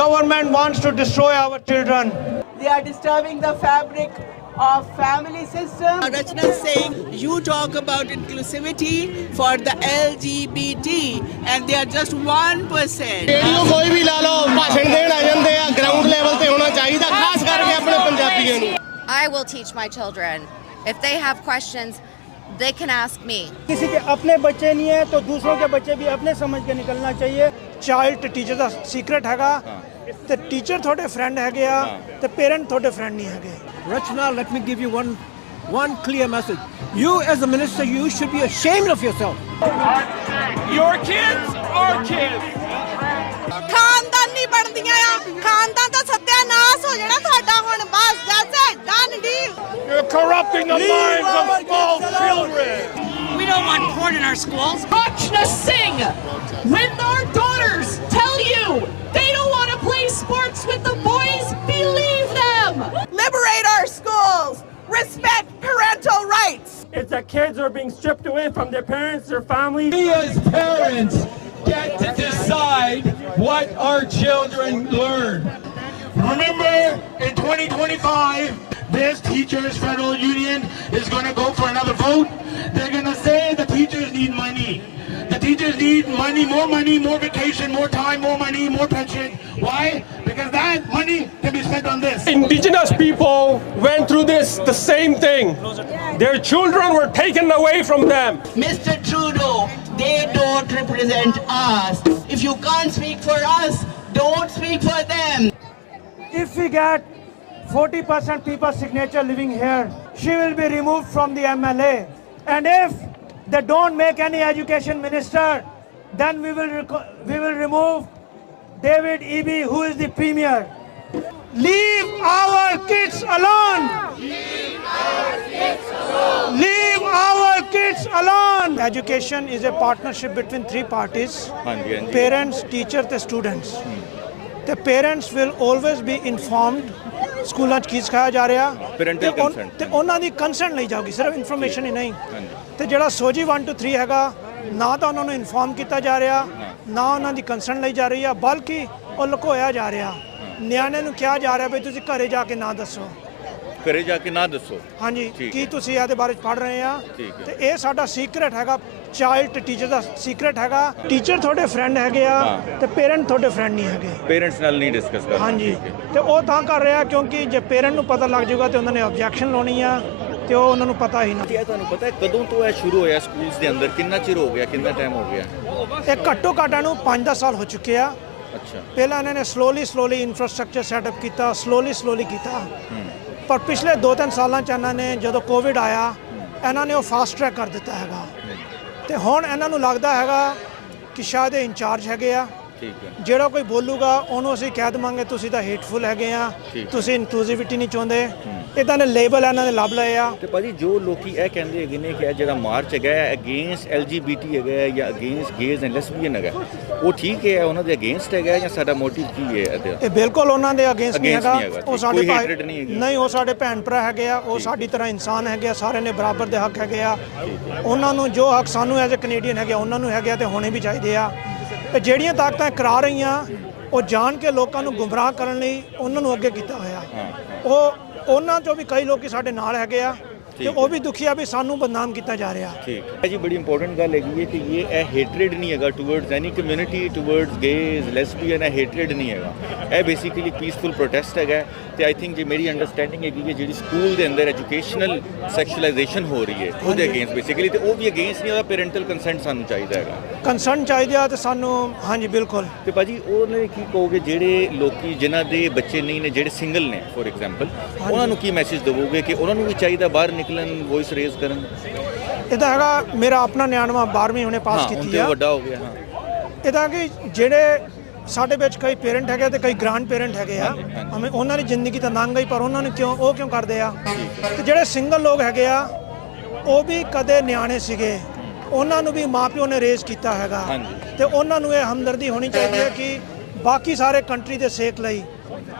government wants to destroy our children. They are disturbing the fabric of family system. Rachna is saying you talk about inclusivity for the LGBT and they are just 1%. Radio ਕੋਈ ਵੀ ਲਾ ਲਓ ਭਾਸ਼ਣ ਦੇਣ ਆ ਜਾਂਦੇ ਆ ground level ਤੇ ਹੋਣਾ ਚਾਹੀਦਾ ਖਾਸ ਕਰਕੇ ਆਪਣੇ ਪੰਜਾਬੀਆਂ ਨੂੰ I will teach my children. If they have questions, they can ask me. किसी के अपने बच्चे नहीं है तो दूसरों के बच्चे भी अपने समझ के निकलना चाहिए. ਚਾਈਲਡ ਟੀਚਰ ਦਾ ਸੀਕ੍ਰੇਟ ਹੈਗਾ ਤੇ ਟੀਚਰ ਤੁਹਾਡੇ ਫਰੈਂਡ ਹੈਗੇ ਆ ਤੇ ਪੇਰੈਂਟ ਤੁਹਾਡੇ ਫਰੈਂਡ ਨਹੀਂ ਹੈਗੇ. Rachna, let me give you one clear message. You as a minister, you should be ashamed of yourself. Your kids are kids. ਖਾਨਦਾਨ ਨਹੀਂ ਬਣਦੀਆਂ ਆ ਖਾਨਦਾਨ ਦਾ ਸੱਤਿਆਨਾਸ਼ ਹੋ ਜਾਣਾ ਤੁਹਾਡਾ ਹੁਣ ਬਸ that's it done deal. You're corrupting the minds of small children. We don't want porn in our schools. Rachna Singh, when our daughters tell you they don't want to play sports with the boys, believe them. Liberate our schools. Respect parental rights. It's that kids are being stripped away from their parents, their family. We as parents get to decide what our children learn. Remember, in 2025, this teachers' federal union is going to go for another vote. They're going to say the teachers need money. The teachers need money, more vacation, more time, more money, more pension. Why? Because that money can be spent on this. Indigenous people went through the same thing. Their children were taken away from them. Mr. Trudeau, they don't represent us. If you can't speak for us, don't speak for them. If we get 40% people's signature living here, she will be removed from the MLA. And if they don't make any education minister, then we will remove David Eby, who is the premier. Leave our kids alone. Leave our kids alone. Leave our kids alone. Education is a partnership between three parties: parents, teachers, and students. The parents will always be informed ਸਕੂਲਾਂ 'ਚ ਕੀ ਸਿਖਾਇਆ ਜਾ ਰਿਹਾ ਤੇ ਉਹਨਾਂ ਦੀ concert ਲਈ ਜਾਊਗੀ ਸਿਰਫ ਇਨਫੋਰਮੇਸ਼ਨ ਹੀ ਨਹੀਂ. ਤੇ ਜਿਹੜਾ SOGI 1 to 3 ਹੈਗਾ ਨਾ ਤਾਂ ਉਹਨਾਂ ਨੂੰ ਇਨਫੋਰਮ ਕੀਤਾ ਜਾ ਰਿਹਾ ਨਾ ਉਹਨਾਂ ਦੀ ਕੰਸਰਟ ਲਈ ਜਾ ਰਹੀ ਆ ਬਲਕਿ ਉਹ ਲੁਕੋਇਆ ਜਾ ਰਿਹਾ. ਨਿਆਣੇ ਨੂੰ ਕਿਹਾ ਜਾ ਰਿਹਾ ਵੀ ਤੁਸੀਂ ਘਰੇ ਜਾ ਕੇ ਨਾ ਦੱਸੋ ਹਾਂਜੀ ਕੀ ਤੁਸੀਂ ਇਹਦੇ ਬਾਰੇ ਪੜ੍ਹ ਰਹੇ ਆ ਤੇ ਇਹ ਸਾਡਾ ਸੀਕ੍ਰੇਟ ਹੈਗਾ. ਚਾਈਲਡ ਟੀਚਰ ਦਾ ਸੀਕ੍ਰੇਟ ਹੈਗਾ. ਟੀਚਰ ਤੁਹਾਡੇ ਫਰੈਂਡ ਹੈਗੇ ਆ ਤੇ ਪੇਰੈਂਟ ਤੁਹਾਡੇ ਫਰੈਂਡ ਨਹੀਂ ਹੈਗੇ. ਪੇਰੈਂਟਸ ਨਾਲ ਨਹੀਂ ਡਿਸਕਸ ਕਰਨਾ ਹਾਂਜੀ ਤੇ ਉਹ ਤਾਂ ਕਰ ਰਿਹਾ ਕਿਉਂਕਿ ਜੇ ਪੇਰੈਂਟ ਨੂੰ ਪਤਾ ਲੱਗ ਜਾਊਗਾ ਤੇ ਉਹਨਾਂ ਨੇ ਆਬਜੈਕਸ਼ਨ ਲਾਉਣੀ ਆ ਤੇ ਉਹ ਉਹਨਾਂ ਨੂੰ ਪਤਾ ਹੀ ਨਾ. ਤੁਹਾਨੂੰ ਪਤਾ ਹੈ ਕਦੋਂ ਤੋਂ ਇਹ ਸ਼ੁਰੂ ਹੋਇਆ ਸਕੂਲਸ ਦੇ ਅੰਦਰ ਕਿੰਨਾ ਚਿਰ ਹੋ ਗਿਆ ਕਿੰਨਾ ਟਾਈਮ ਹੋ ਗਿਆ? ਇਹ ਘੱਟੋ ਘੱਟ ਨੂੰ 5-10 ਸਾਲ ਹੋ ਚੁੱਕੇ ਆ. ਅੱਛਾ ਪਹਿਲਾਂ ਇਹਨਾਂ ਨੇ ਸਲੋਲੀ ਇਨਫਰਾਸਟ੍ਰਕਚਰ ਸੈਟਅਪ ਕੀਤਾ ਸਲੋਲੀ ਕੀਤਾ ਪਰ ਪਿਛਲੇ 2-3 ਸਾਲਾਂ 'ਚ ਇਹਨਾਂ ਨੇ ਜਦੋਂ ਕੋਵਿਡ ਆਇਆ ਇਹਨਾਂ ਨੇ ਉਹ ਫਾਸਟ ਟਰੈਕ ਕਰ ਦਿੱਤਾ ਹੈਗਾ ਤੇ ਹੁਣ ਇਹਨਾਂ ਨੂੰ ਲੱਗਦਾ ਹੈਗਾ ਕਿ ਸ਼ਾਇਦ ਇਹ ਇੰਚਾਰਜ ਹੈਗੇ ਆ. ਜਿਹੜਾ ਕੋਈ ਬੋਲੂਗਾ ਉਹਨੂੰ ਅਸੀਂ ਕਹਿ ਦੇਵਾਂਗੇ ਤੁਸੀਂ ਤਾਂ ਹੇਟਫੁਲ ਹੈਗੇ ਆ ਤੁਸੀਂ ਇਨਕਲੂਸਿਵਿਟੀ ਨਹੀਂ ਚਾਹੁੰਦੇ. ਇਦਾਂ ਦੇ ਲੇਬਲ ਇਹਨਾਂ ਨੇ ਲੱਭ ਲਏ ਆ. ਤੇ ਭਾਜੀ ਜੋ ਲੋਕੀ ਇਹ ਕਹਿੰਦੇ ਹੈਗੇ ਨੇ ਕਿ ਇਹ ਜਿਹੜਾ ਮਾਰਚ ਹੈਗਾ ਅਗੇਂਸਟ LGBT ਹੈਗਾ ਜਾਂ ਅਗੇਂਸਟ ਗੇਜ਼ ਐਂਡ ਲੈਸਬੀਅਨ ਹੈਗਾ ਉਹ ਠੀਕ ਹੈ ਉਹਨਾਂ ਦੇ ਅਗੇਂਸਟ ਹੈਗਾ ਜਾਂ ਸਾਡਾ ਮੋਟਿਵ ਕੀ ਹੈ ਇਹਦਾ? ਇਹ ਬਿਲਕੁਲ ਉਹਨਾਂ ਦੇ ਅਗੇਂਸਟ ਨਹੀਂ ਹੈਗਾ. ਉਹ ਸਾਡੇ ਨਹੀਂ ਉਹ ਸਾਡੇ ਭੈਣ ਭਰਾ ਹੈਗੇ ਆ. ਉਹ ਸਾਡੀ ਤਰ੍ਹਾਂ ਇਨਸਾਨ ਹੈਗੇ ਆ. ਸਾਰੇ ਨੇ ਬਰਾਬਰ ਦੇ ਹੱਕ ਹੈਗੇ ਆ. ਉਹਨਾਂ ਨੂੰ ਜੋ ਹੱਕ ਸਾਨੂੰ ਐਜ਼ ਅ ਕੈਨੇਡੀਅਨ ਹੈਗੇ ਉਹਨਾਂ ਨੂੰ ਹੈਗੇ ਤੇ ਹੋਣੇ ਵੀ ਚਾਹੀਦੇ ਆ. ਤੇ ਜਿਹੜੀਆਂ ਤਾਕਤਾਂ ਕਰਾ ਰਹੀਆਂ ਉਹ ਜਾਣ ਕੇ ਲੋਕਾਂ ਨੂੰ ਗੁੰਮਰਾਹ ਕਰਨ ਲਈ ਉਹਨਾਂ ਨੂੰ ਅੱਗੇ ਕੀਤਾ ਹੋਇਆ. ਉਹਨਾਂ 'ਚੋਂ ਵੀ ਕਈ ਲੋਕ ਸਾਡੇ ਨਾਲ ਹੈਗੇ ਆ ਤੇ ਉਹ ਵੀ ਦੁਖੀ ਆ ਵੀ ਸਾਨੂੰ ਬਦਨਾਮ ਕੀਤਾ ਜਾ ਰਿਹਾ. ਠੀਕ ਹੈ ਜੀ ਬੜੀ ਇੰਪੋਰਟੈਂਟ ਗੱਲ ਹੈਗੀ ਹੈ ਕਿ ਇਹ ਹੇਟਰੇਡ ਨਹੀਂ ਹੈਗਾ ਟੂਵਰਡਸ ਐਨੀ ਕਮਿਊਨਿਟੀ ਟੂਵਰਡਸ ਗੇਜ਼ ਲੈਸਬੀਅਨ ਇਹ ਹੇਟਰੇਡ ਨਹੀਂ ਹੈਗਾ. ਇਹ ਬੇਸਿਕਲੀ ਪੀਸਫੁਲ ਪ੍ਰੋਟੈਸਟ ਹੈਗਾ ਤੇ ਆਈ ਥਿੰਕ ਜੇ ਮੇਰੀ ਅੰਡਰਸਟੈਂਡਿੰਗ ਹੈਗੀ ਕਿ ਜਿਹੜੀ ਸਕੂਲ ਦੇ ਅੰਦਰ ਐਜੂਕੇਸ਼ਨਲ ਸੈਕਸ਼ੂਅਲਾਈਜੇਸ਼ਨ ਹੋ ਰਹੀ ਹੈ ਉਹਦੇ ਅਗੇਂਸਟ ਬੇਸਿਕਲੀ ਤੇ ਉਹ ਵੀ ਅਗੇਂਸਟ ਨਹੀਂ ਉਹਦਾ ਪੈਰੈਂਟਲ ਕੰਸੈਂਟ ਸਾਨੂੰ ਚਾਹੀਦਾ ਹੈਗਾ. ਕੰਸੈਂਟ ਚਾਹੀਦਾ ਤੇ ਸਾਨੂੰ ਹਾਂਜੀ ਬਿਲਕੁਲ. ਤੇ ਭਾਜੀ ਉਹਨੇ ਕੀ ਕਹੋਗੇ ਜਿਹੜੇ ਲੋਕੀ ਜਿਨ੍ਹਾਂ ਦੇ ਬੱਚੇ ਨਹੀਂ ਨੇ ਜਿਹੜੇ ਸਿੰਗਲ ਨੇ ਫੋਰ ਐਗਜ਼ਾਮਪਲ ਉਹਨਾਂ ਨੂੰ ਕੀ ਮੈਸੇਜ ਦੇਵੋਗੇ ਕਿ ਉਹਨਾਂ ਨੂੰ ਵੀ ਚਾਹੀਦਾ ਬਾਹਰ ਨਿਕਲਣ ਵੌਇਸ ਰੇਜ਼ ਕਰਨ? ਇਹਦਾ ਹੈਗਾ ਮੇਰਾ ਆਪਣਾ ਨਿਆਣਵਾਂ 12ਵੀਂ ਹੁਣੇ ਪਾਸ ਕੀਤੀ ਆ. ਵੱਡਾ ਹੋ ਗਿਆ. ਇਹਦਾ ਕਿ ਜਿਹੜੇ ਸਾਡੇ ਵਿੱਚ ਕਈ ਪੇਰੈਂਟ ਹੈਗੇ ਤੇ ਕਈ ਗ੍ਰਾਂਡ ਪੇਰੈਂਟ ਹੈਗੇ ਆ ਉਹਨਾਂ ਦੀ ਜ਼ਿੰਦਗੀ ਤਾਂ ਲੰਘ ਗਈ ਪਰ ਉਹਨਾਂ ਨੂੰ ਕਿਉਂ ਕਰਦੇ ਆ? ਤੇ ਜਿਹੜੇ ਸਿੰਗਲ ਲੋਕ ਹੈਗੇ ਆ ਉਹ ਵੀ ਕਦੇ ਨਿਆਣੇ ਸੀਗੇ ਉਹਨਾਂ ਨੂੰ ਵੀ ਮਾਂ ਪਿਓ ਨੇ ਰੇਜ਼ ਕੀਤਾ ਹੈਗਾ ਤੇ ਉਹਨਾਂ ਨੂੰ ਇਹ ਹਮਦਰਦੀ ਹੋਣੀ ਚਾਹੀਦੀ ਹੈ ਕਿ ਬਾਕੀ ਸਾਰੇ ਕੰਟਰੀ ਦੇ ਸੇਕ ਲਈ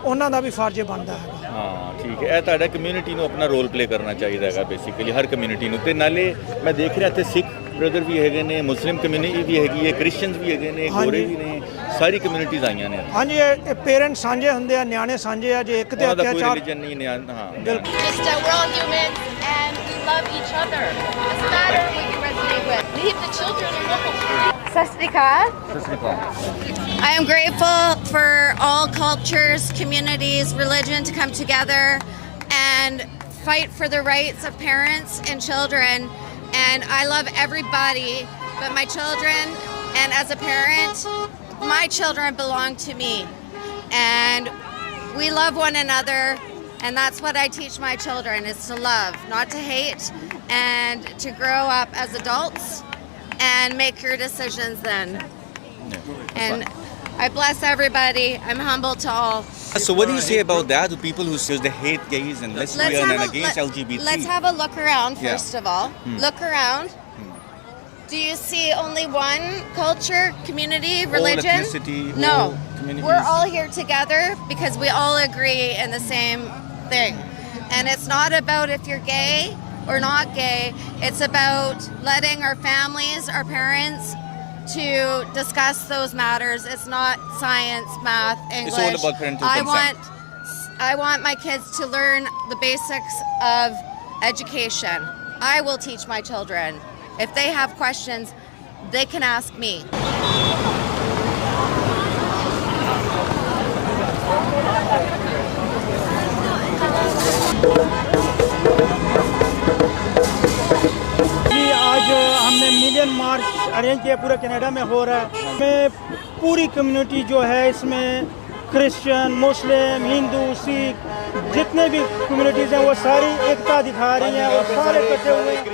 ਉਹਨਾਂ ਦਾ ਵੀ ਫਰਜ਼ ਬਣਦਾ ਹੈਗਾ. ਹਾਂ ਠੀਕ ਹੈ ਇਹ ਤੁਹਾਡਾ ਕਮਿਊਨਿਟੀ ਨੂੰ ਆਪਣਾ ਰੋਲ ਪਲੇ ਕਰਨਾ ਚਾਹੀਦਾ ਹੈਗਾ ਬੇਸਿਕਲੀ ਹਰ ਕਮਿਊਨਿਟੀ ਨੂੰ. ਤੇ ਨਾਲੇ ਮੈਂ ਦੇਖ ਰਿਹਾ ਇੱਥੇ ਸਿੱਖ ਬ੍ਰਦਰ ਵੀ ਹੈਗੇ ਨੇ ਮੁਸਲਿਮ ਕਮਿਊਨਿਟੀ ਵੀ ਹੈਗੀ ਹੈ ਕ੍ਰਿਸਚੀਅਨਸ ਵੀ ਹੈਗੇ ਨੇ ਗੋਰੇ ਵੀ ਨੇ ਸਾਰੀ ਕਮਿਊਨਿਟੀਜ਼ ਆਈਆਂ ਨੇ ਹਾਂਜੀ ਇਹ ਪੇਰੈਂਟਸ ਸਾਂਝੇ ਹੁੰਦੇ ਆ ਨਿਆਣੇ ਸਾਂਝੇ ਆ ਜੇ ਇੱਕ ਤੇ ਅਤਿਆਚਾਰ ਰਿਲੀਜਨ ਨਹੀਂ ਨਿਆਣ ਹਾਂ Just we're all humans and we love each other. Doesn't matter what you resonate with. Leave the children alone. Sasrika. I am grateful for all cultures, communities, religion to come together and fight for the rights of parents and children. And I love everybody but my children. And as a parent, my children belong to me. And we love one another. And that's what I teach my children, is to love, not to hate, and to grow up as adults and make your decisions then. And I bless everybody. I'm humble to all. So what do you say about that, the people who say they hate gays and lesbians and against LGBT? Let's have a look around first of all. Look around. Do you see only one culture, community, religion? All ethnicity, no. all communities. We're all here together because we all agree in the same thing. And it's not about if you're gay or not gay. It's about letting our families, our parents, to discuss those matters. It's not science, math, English. It's all about parental consent. I want my kids to learn the basics of education. I will teach my children. If they have questions, they can ask me. आज हमने million मार्च arrange किया, पूरा Canada में हो रहा है। में पूरी कम्युनिटी जो है इसमें क्रिश्चियन, मुस्लिम, हिंदू, सिख, जितने भी कम्युनिटीज़ हैं वो सारी एकता दिखा रही हैं और सारे इकट्ठे हुए जी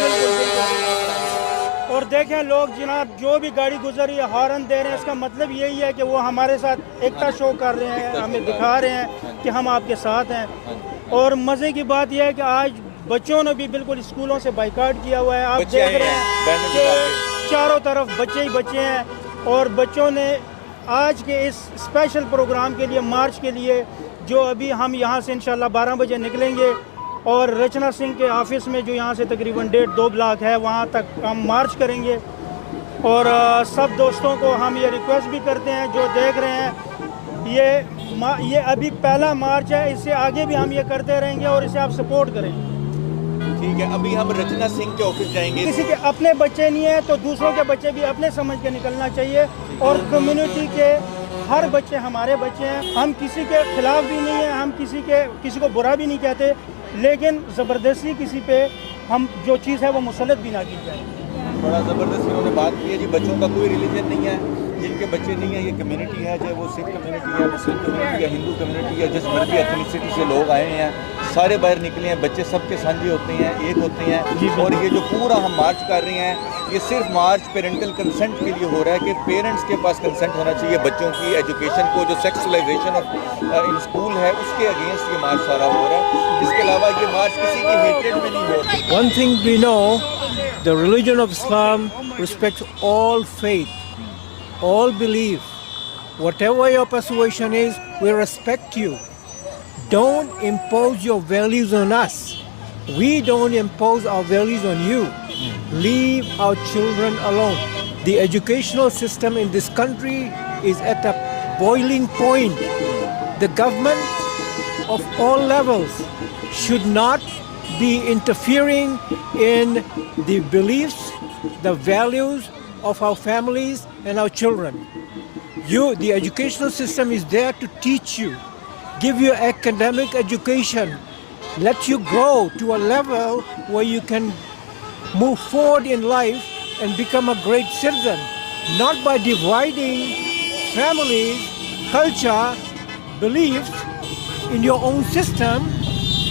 बिल्कुल। और देखें लोग जनाब जो भी गाड़ी गुजर रही है हॉर्न दे रहे हैं, इसका मतलब यही है कि वो हमारे साथ एकता शो कर रहे हैं, हमें दिखा रहे हैं कि हम आपके साथ हैं। और मज़े की बात यह है कि आज बच्चों ने भी बिल्कुल स्कूलों से बाइकाट किया हुआ है। आप देख रहे हैं कि चारों तरफ बच्चे ही बच्चे हैं और बच्चों ने आज के इस स्पेशल प्रोग्राम के लिए, मार्च के लिए, जो अभी हम यहाँ से इंशाल्लाह 12 बजे निकलेंगे और रचना सिंह के ऑफिस में जो यहाँ से तकरीबन 1.5-2 ब्लॉक है वहाँ तक हम मार्च करेंगे। और सब दोस्तों को हम ये रिक्वेस्ट भी करते हैं जो देख रहे हैं, ये अभी पहला मार्च है, इससे आगे भी हम ये करते रहेंगे और इसे आप सपोर्ट करें। ठीक है, अभी हम रचना सिंह के ऑफिस जाएंगे। किसी के अपने बच्चे नहीं है तो दूसरों के बच्चे भी अपने समझ के निकलना चाहिए और कम्युनिटी के हर बच्चे हमारे बच्चे हैं। हम किसी के खिलाफ भी नहीं हैं, हम किसी को बुरा भी नहीं कहते, लेकिन ज़बरदस्ती किसी पे हम जो चीज़ है वो मुसलत भी ना की जाए। बड़ा ज़बरदस्त उन्होंने बात की है जी, बच्चों का कोई रिलीजन नहीं है, जिनके बच्चे नहीं है ये कम्युनिटी है, चाहे वो सिख कम्युनिटी है, मुस्लिम कम्युनिटी या हिंदू कम्युनिटी या जिस मर्जी एथनिसिटी से लोग आए हैं, सारे बाहर निकले हैं, बच्चे सबके साझे होते हैं, एक होते हैं। और ये जो पूरा हम मार्च कर रहे हैं, ये सिर्फ मार्च पेरेंटल कंसेंट के लिए हो रहा है कि पेरेंट्स के पास कंसेंट होना चाहिए बच्चों की एजुकेशन को, जो सेक्सुअलाइजेशन इन स्कूल है उसके अगेंस्ट ये मार्च सारा हो रहा है। इसके अलावा ये मार्च किसी की हेट्रेड में नहीं हो रहा। One thing we know, the religion of Islam respects all faith, all belief. Whatever your persuasion is, we respect you. Don't impose your values on us. We don't impose our values on you. Leave our children alone. The educational system in this country is at a boiling point. The government of all levels should not be interfering in the beliefs, the values of our families and our children. The educational system is there to teach you, give you academic education, let you grow to a level where you can move forward in life and become a great citizen, not by dividing families, culture, beliefs in your own system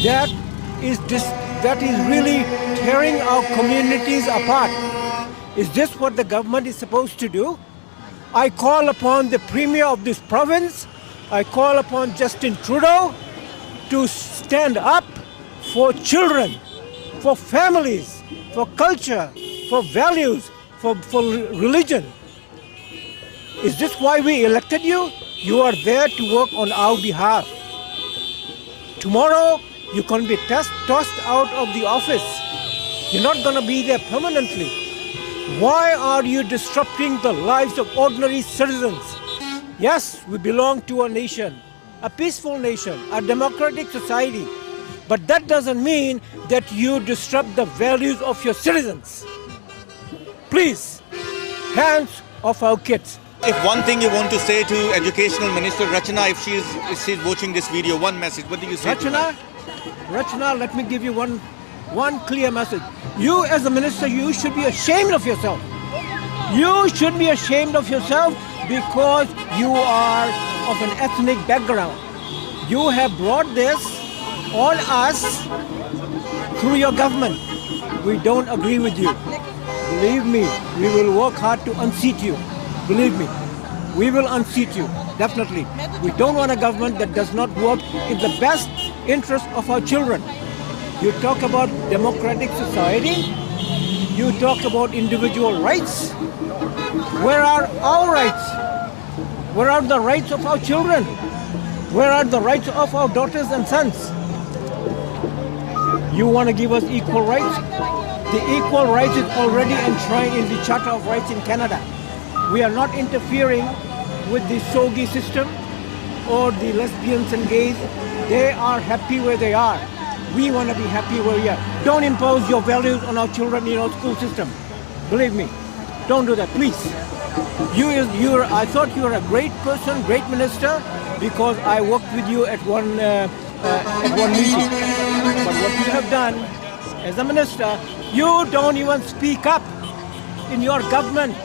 that is really tearing our communities apart. Is this what the government is supposed to do? I call upon the Premier of this province, I call upon Justin Trudeau to stand up for children, for families, for culture, for values, for religion. Is this why we elected you? You are there to work on our behalf. Tomorrow, you can be tossed out of the office. You're not going to be there permanently. Why are you disrupting the lives of ordinary citizens? Yes, we belong to a nation, a peaceful nation, a democratic society. But that doesn't mean that you disrupt the values of your citizens. Please, hands off our kids. If one thing you want to say to Educational Minister Rachana, if she's watching this video, one message, what do you say to her? Rachana, let me give you one clear message. You as a minister, you should be ashamed of yourself. You should be ashamed of yourself because you are of an ethnic background. You have brought this on us through your government. We don't agree with you. Believe me, we will work hard to unseat you. Believe me, we will unseat you, definitely. We don't want a government that does not work in the best interest of our children. You talk about democratic society, you talk about individual rights. Where are our rights? Where are the rights of our children? Where are the rights of our daughters and sons? You want to give us equal rights? The equal rights is already enshrined in the Charter of Rights in Canada. We are not interfering with the SOGI system or the lesbians and gays. They are happy where they are. We want to be happy where we are. Don't impose your values on our children in our school system. Believe me, don't do that, please. I thought you were a great person, great minister, because I worked with you at one meeting. But what you have done as a minister, you don't even speak up in your government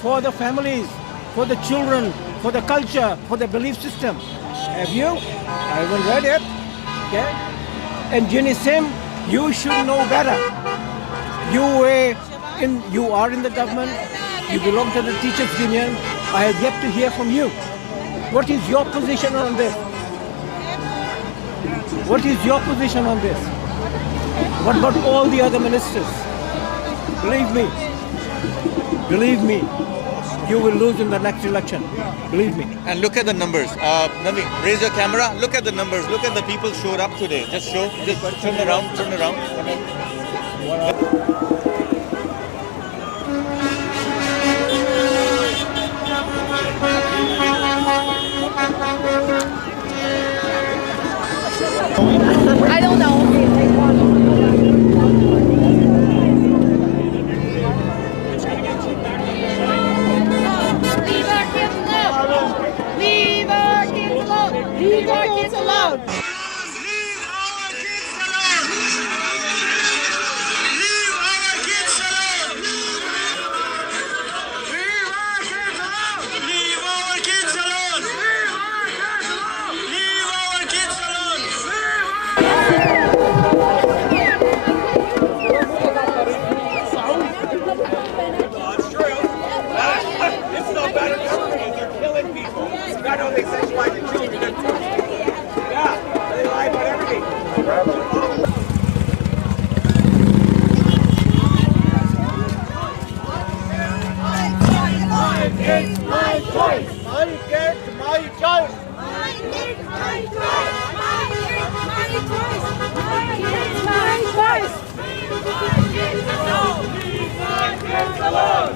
for the families, for the children, for the culture, for the belief system. Have you? I haven't read it. Okay? And Gianiji, you should know better. You are in the government. You belong to the teachers' union. I have yet to hear from you. What is your position on this? What is your position on this? What about all the other ministers? Believe me, you will lose in the next election. Believe me. And look at the numbers. Navi, raise your camera. Look at the numbers. Look at the people showed up today. Just turn around. I don't know. Leave our kids alone!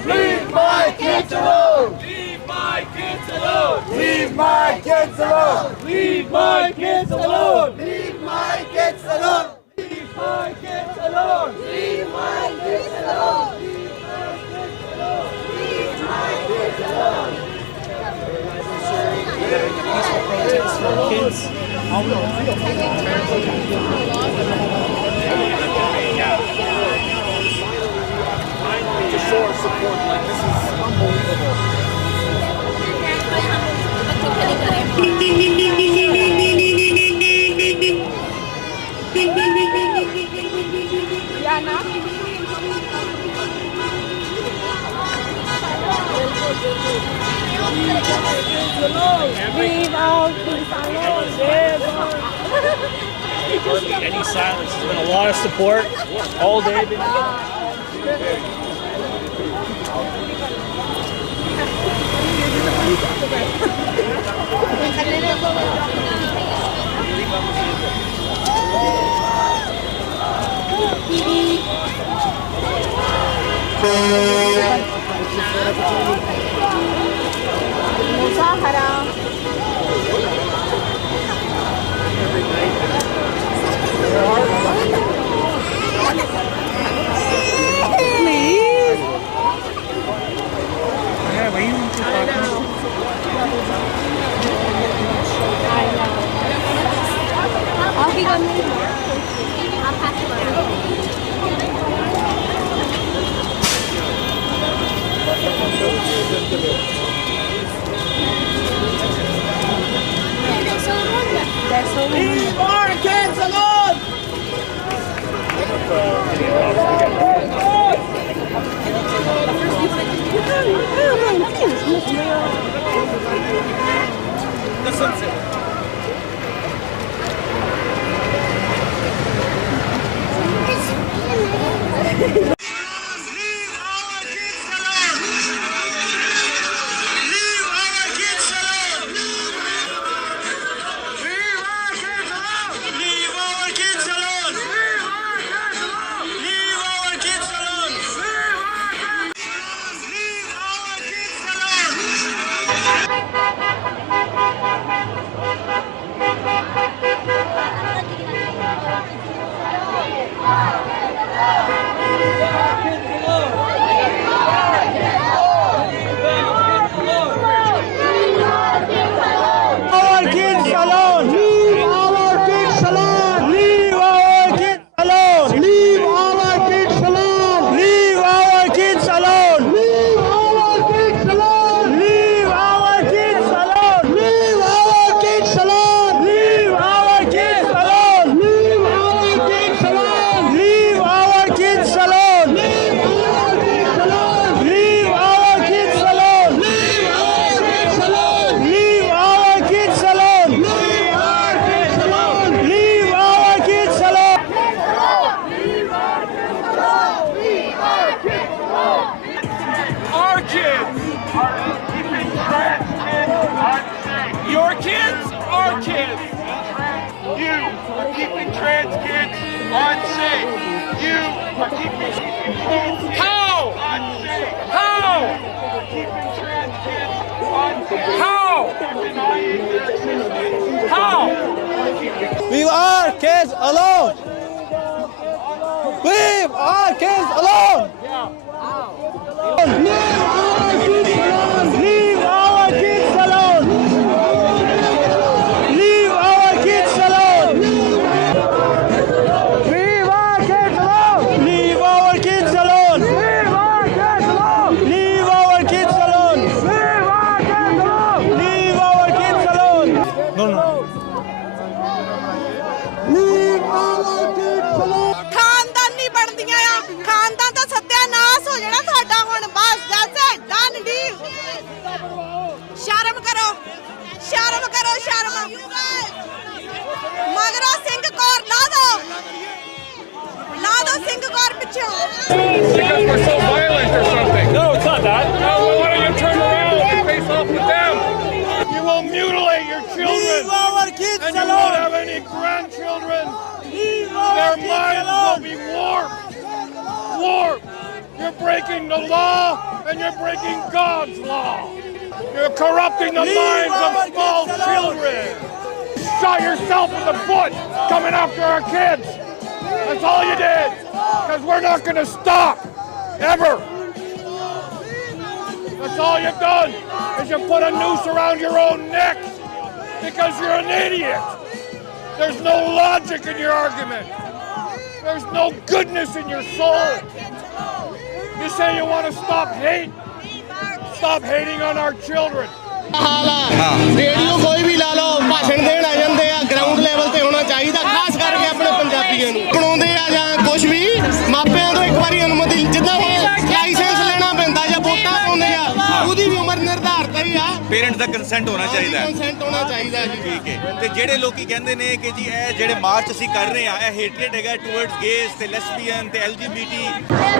Leave my kids alone! Leave my kids alone! Leave my kids alone! Leave my kids alone! Leave my kids alone! Leave my kids alone! Leave my kids alone! Leave my kids alone! Peaceful protest for kids. To show our support, like this is unbelievable. Any silence. There's been a lot of support all day. Leave our kids alone! Leave our kids alone! Leave our kids alone! Leave our kids alone! Leave our kids alone! Leave our kids alone! Leave our kids alone! Leave our kids alone! Leave our kids alone! Leave our kids alone! No, no. ਖਾਨਦਾਨੀ ਬਣਦੀਆਂ ਆ ਖਾਨਦਾਨ ਦਾ ਸੱਤਿਆਨਾਸ਼ ਹੋ ਜਾਣਾ ਤੁਹਾਡਾ ਹੁਣ ਬਸ that's it done deal ਸ਼ਰਮ ਕਰੋ ਸ਼ਰਮ ਕਰੋ ਸ਼ਰਮ ਮਗਰਾ ਸਿੰਘ ਕੌਰ ਲਾ ਦੋ ਸਿੰਘ ਕੌਰ ਪਿੱਛੋਂ Because we're so violent or something. No, it's not that. Why don't you turn around and face off with them? You will mutilate your children. Leave our kids and you alone. won't have any grandchildren. Their minds will be warped. Warped. You're breaking the law and you're breaking God's law. You're corrupting the minds of small children. Shot yourself in the foot coming after our kids. That's all you did. Because we're not going to stop. Ever. That's all you've done is you put a noose around your own neck because you're an idiot. There's no logic in your argument. There's no goodness in your soul. You say you want to stop hate. Stop hating on our children. Radio ਕੋਈ ਵੀ ਲਾ ਲਓ ਭਾਸ਼ਣ ਦੇਣ ਆ ਜਾਂਦੇ ਆ ground level ਤੇ ਹੋਣਾ ਚਾਹੀਦਾ ਖਾਸ ਕਰਕੇ ਆਪਣੇ ਪੰਜਾਬੀਆਂ ਨੂੰ ਬਣਾਉਂਦੇ ਆ ਜਾਂ ਕੁਝ ਵੀ ਮਾਪਿਆਂ ਤੋਂ ਇੱਕ ਵਾਰੀ ਅਨੁਮਤੀ ਜਿੱਦਾਂ ਹੁਣ ਲਾਇਸੈਂਸ ਲੈਣਾ ਪੈਂਦਾ ਜਾਂ ਵੋਟਾਂ ਪਾਉਂਦੇ ਆ ਉਹਦੀ ਵੀ ਉਮਰ ਨਿਰਧਾਰਤ ਹੀ ਆ ਪੇਰੈਂਟਸ ਦਾ ਕੰਸੈਂਟ ਹੋਣਾ ਚਾਹੀਦਾ ਹੈ ਕੰਸੈਂਟ ਹੋਣਾ ਚਾਹੀਦਾ ਜੀ ਠੀਕ ਹੈ ਤੇ ਜਿਹੜੇ ਲੋਕੀ ਕਹਿੰਦੇ ਨੇ ਕਿ ਜੀ ਇਹ ਜਿਹੜੇ ਮਾਰਚ ਅਸੀਂ ਕਰ ਰਹੇ ਆ ਇਹ ਹੇਟਰੇਟ ਹੈਗਾ ਟੁਵਰਡਸ ਗੇਜ਼ ਤੇ ਲੈਸਬੀਅਨ ਤੇ ਐਲਜੀਬੀਟੀ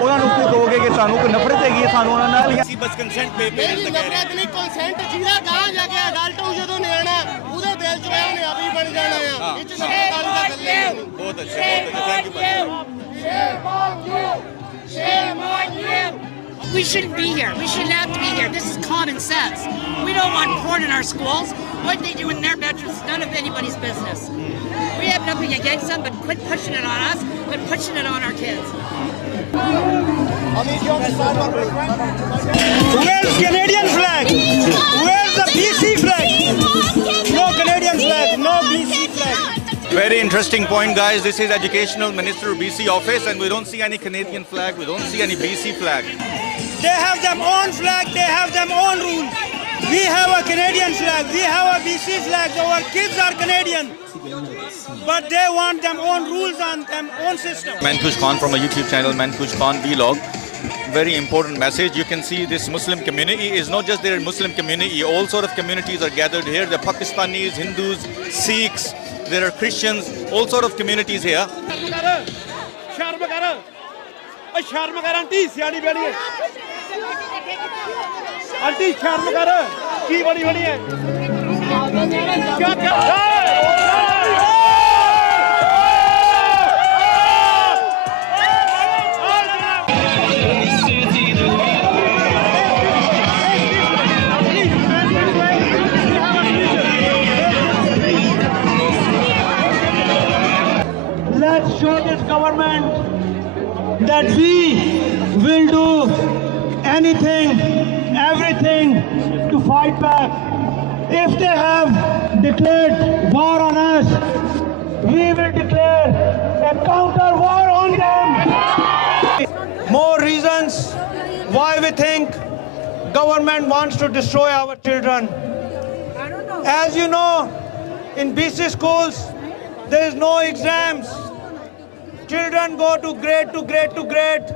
ਉਹਨਾਂ ਨੂੰ ਕੀ ਕਹੋਗੇ ਕਿ ਸਾਨੂੰ ਕੋਈ ਨਫ਼ਰਤ ਹੈਗੀ ਹੈ ਸਾਨੂੰ ਉਹਨਾਂ ਨਾਲ ਅਸੀਂ ਬਸ ਕੰਸੈਂਟ ਪੇਰੈਂਟਸ ਦਾ ਕਹਿ ਰਹੇ ਨਫ਼ਰਤ ਨਹੀਂ ਕੰਸੈਂਟ ਜਿਹਦਾ ਗਾਂ ਜਾ ਕੇ ਅਡਲਟ ਹੋ ਜਦੋਂ ਨਿਆਣਾ ਉਹਦੇ ਦਿਲ 'ਚ ਉਹਨੇ ਆਪ ਹੀ ਬਣ ਜਾਣਾ ਆ ਇਹ 'ਚ ਨਫ਼ਰਤ ਵਾਲੀ ਤਾਂ ਗੱਲ ਨਹੀਂ ਬਹੁਤ ਅੱਛਾ thank you Shame on you! Shame on you! We shouldn't be here. We shouldn't have to be here. This is common sense. We don't want porn in our schools. What they do in their bedrooms is none of anybody's business. We have nothing against them, but quit pushing it on us, quit pushing it on our kids. Where's Canadian flag? Where's the BC flag? No Canadian flag, no BC flag. Very interesting point, guys. This is Educational Minister BC office, and we don't see any Canadian flag. We don't see any BC flag. They have their own flag. They have their own rules. We have a Canadian flag. We have a BC flag. Our kids are Canadian, but they want their own rules and their own system. Mankush Khan from a YouTube channel, Mankush Khan Vlog. Very important message. You can see this Muslim community is not just their Muslim community. All sort of communities are gathered here. The Pakistanis, Hindus, Sikhs. There are Christians. All sort of communities here. Aunty शर्म कर की बड़ी बड़ी है क्या क्या Let's show this government that we will do anything, everything to fight back. If they have declared war on us, we will declare a counter war on them. More reasons why we think government wants to destroy our children. As you know, in BC schools, there is no exams. Children go to grade to grade to grade.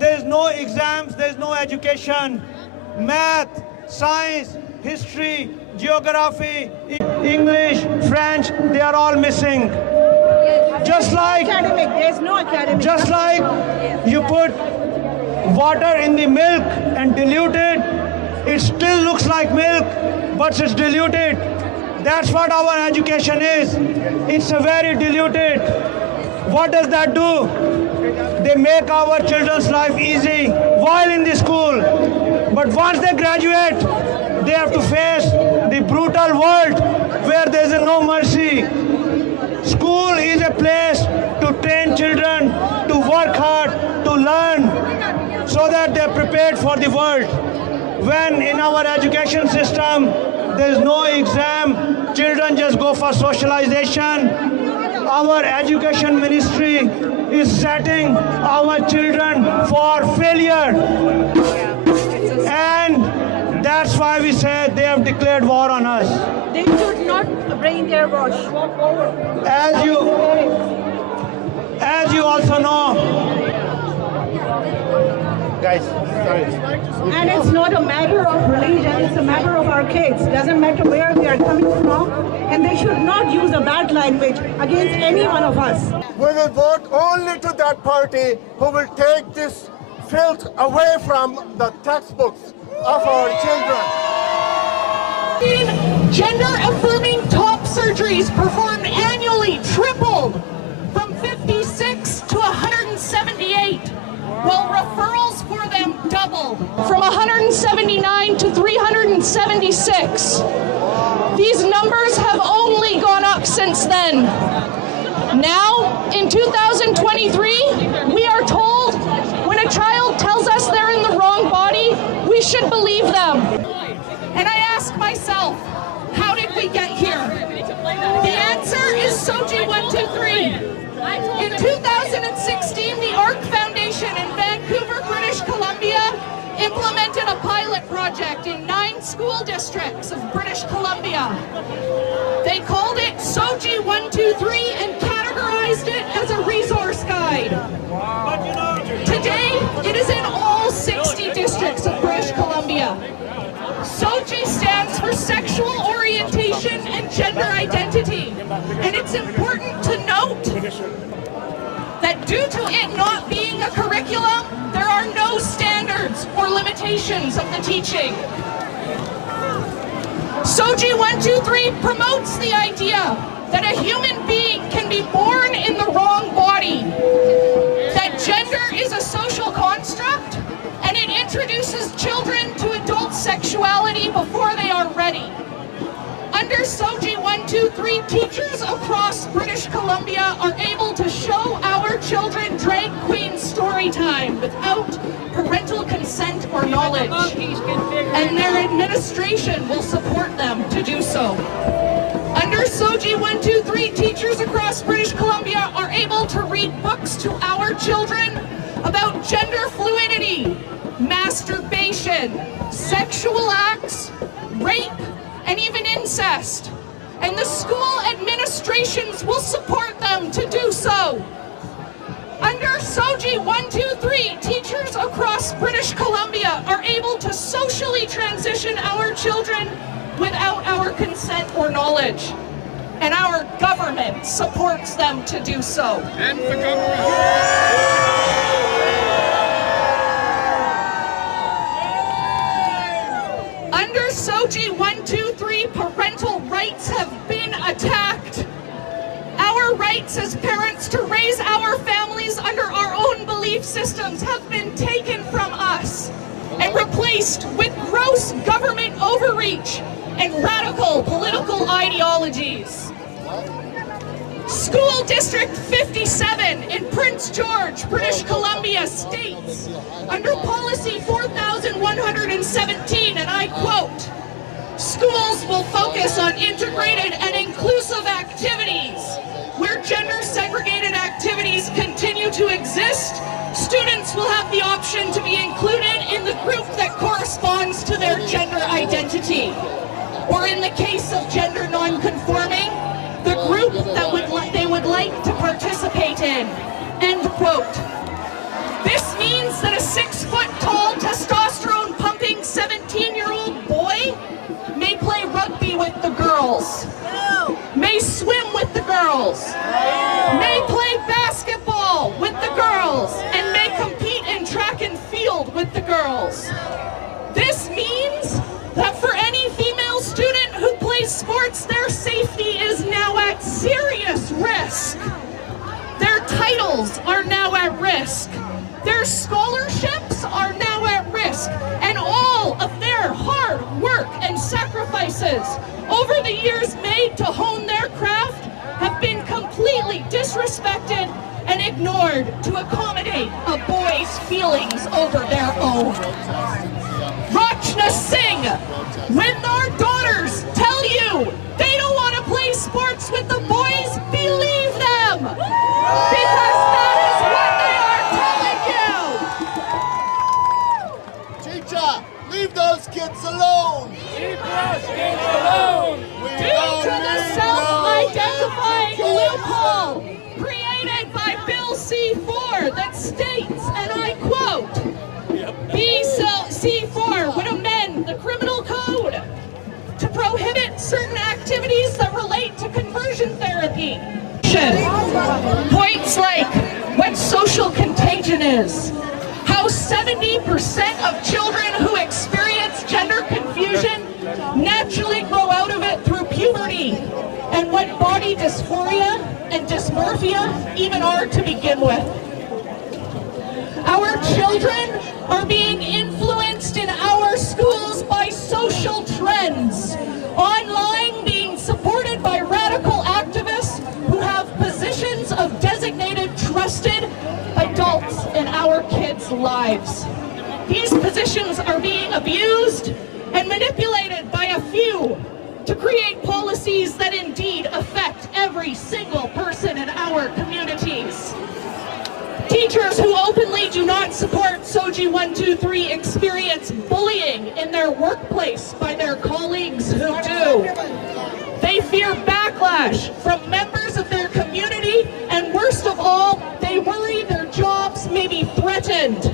There is no exams, there is no education. Math, science, history, geography, English, French, they are all missing. Just like there's no academic. Just like you put water in the milk and dilute it, it still looks like milk, but it's diluted. That's what our education is. It's a very diluted. What does that do? They make our children's life easy while in the school. But once they graduate, they have to face the brutal world where there is no mercy. School is a place to train children, to work hard, to learn, so that they are prepared for the world. When in our education system, there is no exam, children just go for socialization. Our education ministry is setting our children for failure. And that's why we said they have declared war on us. They should not bring their wash. As you also know, guys, sorry. And it's not a matter of religion, it's a matter of our kids. Doesn't matter where we are coming from, and they should not use a bad language against any one of us. We will vote only to that party who will take this filth away from the textbooks of our children. Gender-affirming top surgeries performed annually tripled from 56 to 178, while referrals for them doubled from 179 to 376. These numbers have only gone up since then. Now, in 2023, we are told when a child tells us they're in the wrong body, we should believe them. And I ask myself, how did we get here? The answer is SOGI 123. In 2016, the ARC Foundation in Vancouver, British Columbia, implemented a pilot project in 9 school districts of British Columbia. They called it SOGI 123 and categorized it as a resource guide. Today, it is in all 60 districts of British Columbia. SOGI stands for Sexual Orientation and Gender Identity, and it's important to note that due to it not being a curriculum, there are no standards or limitations of the teaching. SOGI 123 promotes the idea that a human being can be born in the wrong body, that gender is a social construct, and it introduces already. Under SOGI 123, teachers across British Columbia are able to show our children drag queen story time without parental consent or knowledge, and their administration will support them to do so. Under SOGI 123, teachers across British Columbia are able to read books to our children about gender fluidity, masturbation, sexual acts, rape, and even incest. And the school administrations will support them to do so. Under SOGI 123, teachers across British Columbia are able to socially transition our children without our consent or knowledge. And our government supports them to do so. And the government. Under SOGI 123, parental rights have been attacked. Our rights as parents to raise our families under our own belief systems have been taken from us and replaced with gross government overreach and radical political ideologies. School District 57 in Prince George, British Columbia states, under policy 4117, and I quote, "Schools will focus on integrated and inclusive activities. Where gender-segregated activities continue to exist, students will have the option to be included in the group that corresponds to their gender identity. Or in the case of gender non-conforming, the group that they would like to participate in." End quote. This means that a 6-foot-tall, testosterone-pumping 17-year-old boy may play rugby with the girls, may swim with the girls, may play basketball with the girls, and may compete in track and field with the girls. This means that for any female student who plays sports, their safety is now at serious risk. Their titles are now at risk. Their scholarships are now at risk. And all of their hard work and sacrifices over the years made to hone their craft have been completely disrespected and ignored to accommodate a boy's feelings over their own. Rachna Singh, when our daughters tell you they don't want to play sports with the boys, believe them! Because that is what they are telling you! Teacher, leave those kids alone! Leave those kids alone! Due to the self-identifying loophole created by Bill C-4 that states, and I quote, C-4 would amend the criminal code to prohibit certain activities that relate to conversion therapy. Points like what social contagion is, how 70% of children who experience gender confusion naturally grow out of it through puberty, and what body dysphoria and dysmorphia even are to begin with. Our children are being influenced in our schools by social trends, online being supported by radical activists who have positions of designated trusted adults in our kids' lives. These positions are being abused and manipulated by a few to create policies that indeed affect every single person in our communities. Teachers who openly do not support SOGI 123 experience bullying in their workplace by their colleagues who do. They fear backlash from members of their community, and worst of all, they worry their jobs may be threatened.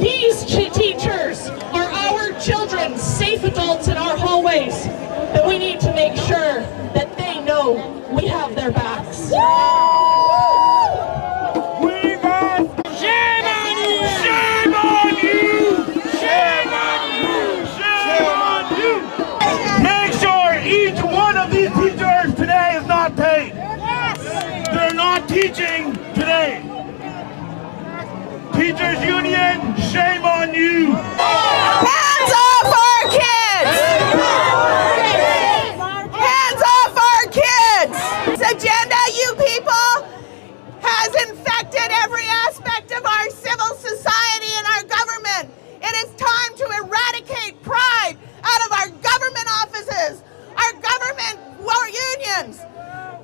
These teachers are our children, safe adults in our hallways, and we need to make sure that they know we have their backs. Teaching today. Teachers Union, shame on you. Hands off our kids! hands.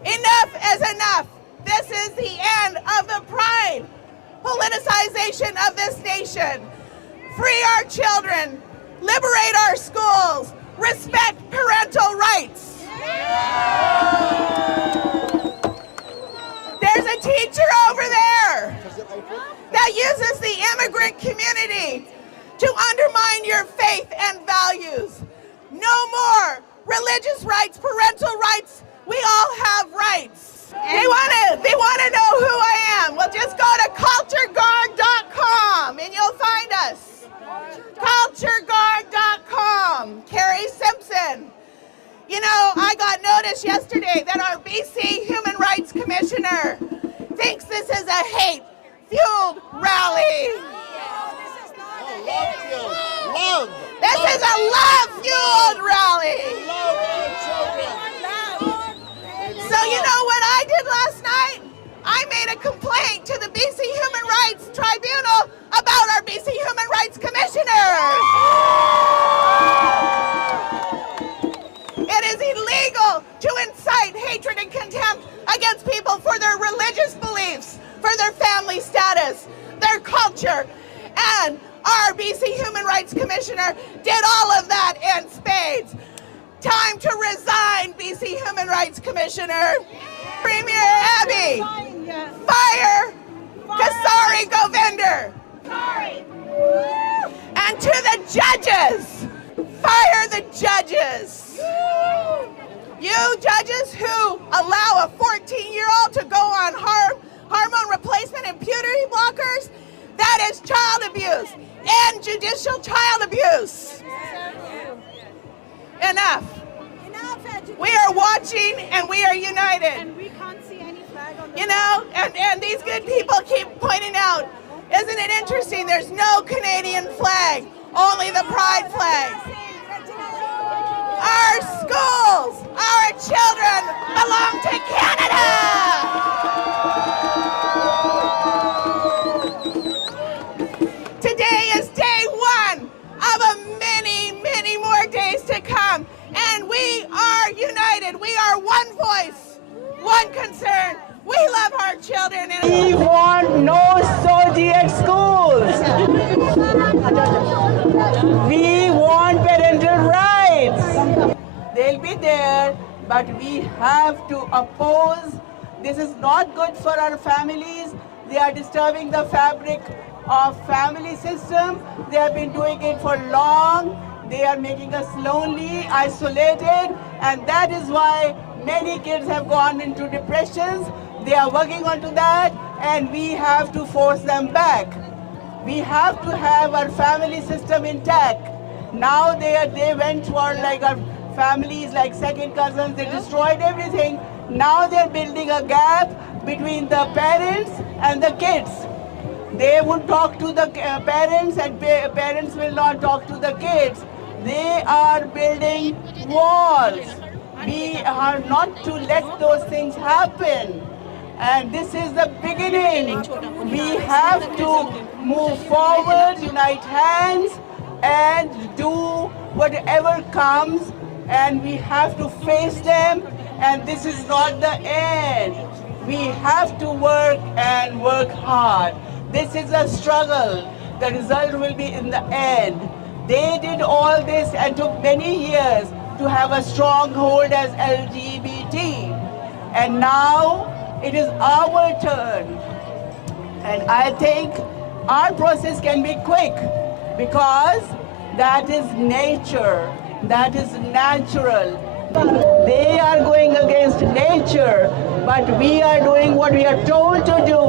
Enough is enough. This is the end of the pride politicization of this nation. Free our children, liberate our schools, respect parental rights. There's a teacher over there that uses the immigrant community to undermine your faith and values. No more religious rights, parental rights. We all have rights. They want to know who I am. Well, just go to cultureguard.com and you'll find us. Cultureguard.com. Kari Simpson. You know, I got notice yesterday that our BC Human Rights Commissioner thinks this is a hate-fueled rally. Love. This is a love-fueled rally. So you know what I did last night? I made a complaint to the BC Human Rights Tribunal about our BC Human Rights Commissioner. It is illegal to incite hatred and contempt against people for their religious beliefs, for their family status, their culture, and our BC Human Rights Commissioner did all of that in spades. Time to resign, BC Human Rights Commissioner. Premier Abbey, fire Kari Govinder. And to the judges, fire the judges. You judges who allow a 14-year-old to go on hormone replacement and puberty blockers, that is child abuse and judicial child abuse. Enough. We are watching and we are united. And we can't see any flag on the and these good people keep pointing out, isn't it interesting? There's no Canadian flag, only the pride flag. Our schools, our children belong to Canada. Today is day one of a many more days to come. And we are united. We are one voice, one concern. We love our children. We want no SOGI at schools. We want parental rights. They'll be there, but we have to oppose. This is not good for our families. They are disturbing the fabric of family system. They have been doing it for long. They are making us lonely, isolated, and that is why many kids have gone into depressions. They are working onto that, and we have to force them back. We have to have our family system intact. Now they went for like our families, like second cousins, they destroyed everything. Now they're building a gap between the parents and the kids. They would talk to the parents and parents will not talk to the kids. They are building walls. We are not to let those things happen. And this is the beginning. We have to move forward, unite hands, and do whatever comes. And we have to face them. And this is not the end. We have to work and work hard. This is a struggle. The result will be in the end. They did all this and took many years to have a stronghold as LGBT. And now it is our turn. And I think our process can be quick because that is nature, that is natural. They are going against nature, but we are doing what we are told to do.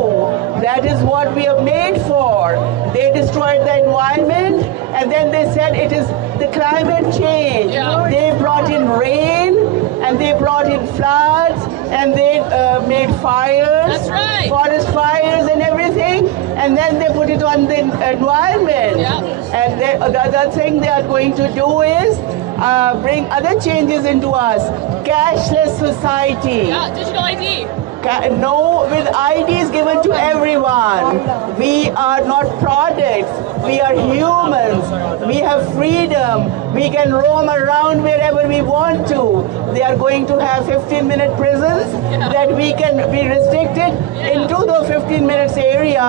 That is what we are made for. They destroyed the environment, and then they said it is the climate change. Yeah. They brought in rain, and they brought in floods, and they made fires, that's right, forest fires and everything, and then they put it on the environment. Yeah. And the other thing they are going to do is bring other changes into us. Cashless society. Yeah, digital ID. No, with IDs given to everyone. We are not products. We are humans. We have freedom. We can roam around wherever we want to. They are going to have 15-minute prisons that we can be restricted into the 15 minutes area,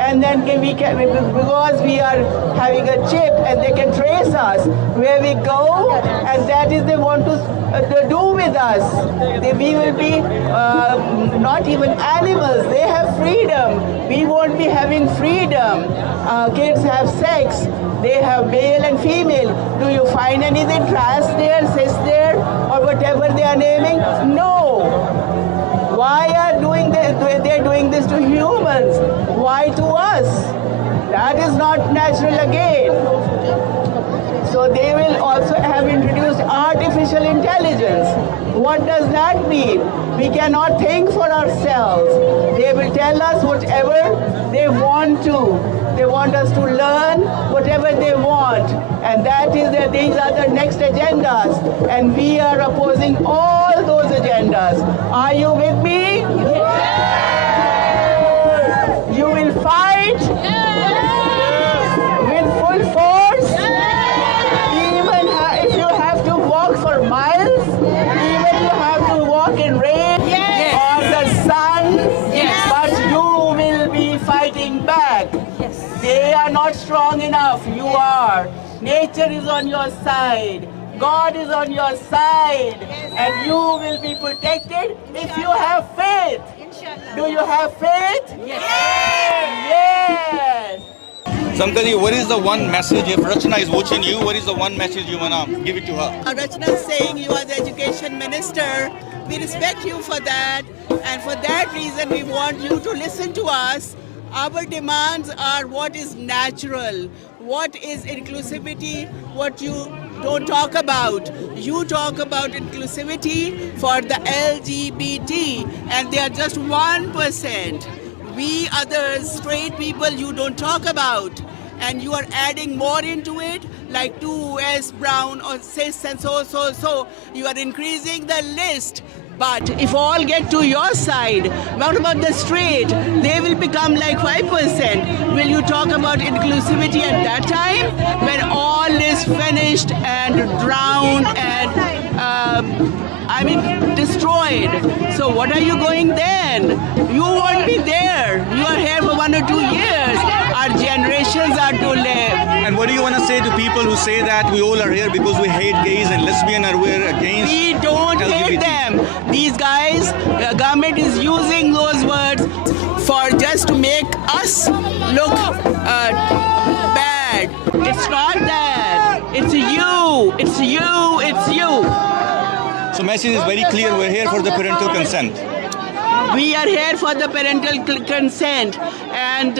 and then we can, because we are having a chip and they can trace us where we go, and that is they want to do with us. We will be not even animals. They have freedom. We won't be having freedom. Kids have sex. They have male and female. Do you find anything trans there, cis there, or whatever they are naming? No. Why are they doing this to humans? Why to us? That is not natural again. So they will also have introduced artificial intelligence. What does that mean? We cannot think for ourselves. They will tell us whatever they want to. They want us to learn whatever they want. And these are the next agendas. And we are opposing all those agendas. Are you with me? Yes. You will fight with full force. Even if you have to walk for miles, even you have to walk in rain or the sun, but you will be fighting back. They are not strong enough. You are. Nature is on your side. God is on your side. And you will be protected if you have faith. Do you have faith? Yes. Yes. Zamka, what is the one message, if Rachna is watching you, what is the one message you want to give it to her? Rachna is saying you are the education minister. We respect you for that. And for that reason, we want you to listen to us. Our demands are what is natural, what is inclusivity, what you don't talk about. You talk about inclusivity for the LGBT, and they are just 1%. We others, straight people, you don't talk about. And you are adding more into it, like 2S, brown, or cis, and so. You are increasing the list. But if all get to your side, what about the straight? They will become like 5%. Will you talk about inclusivity at that time? When all is finished and drowned and, destroyed. So what are you going then? You won't be there. You are here for 1 or 2 years. Our generations are to live. And what do you want to say to people who say that we all are here because we hate gays and lesbian, or we're against We don't LGBT? hate them. These guys, the government is using those words for just to make us look bad. It's not that. It's you. It's you. It's you. So message is very clear. We're here for the parental consent. We are here for the parental consent and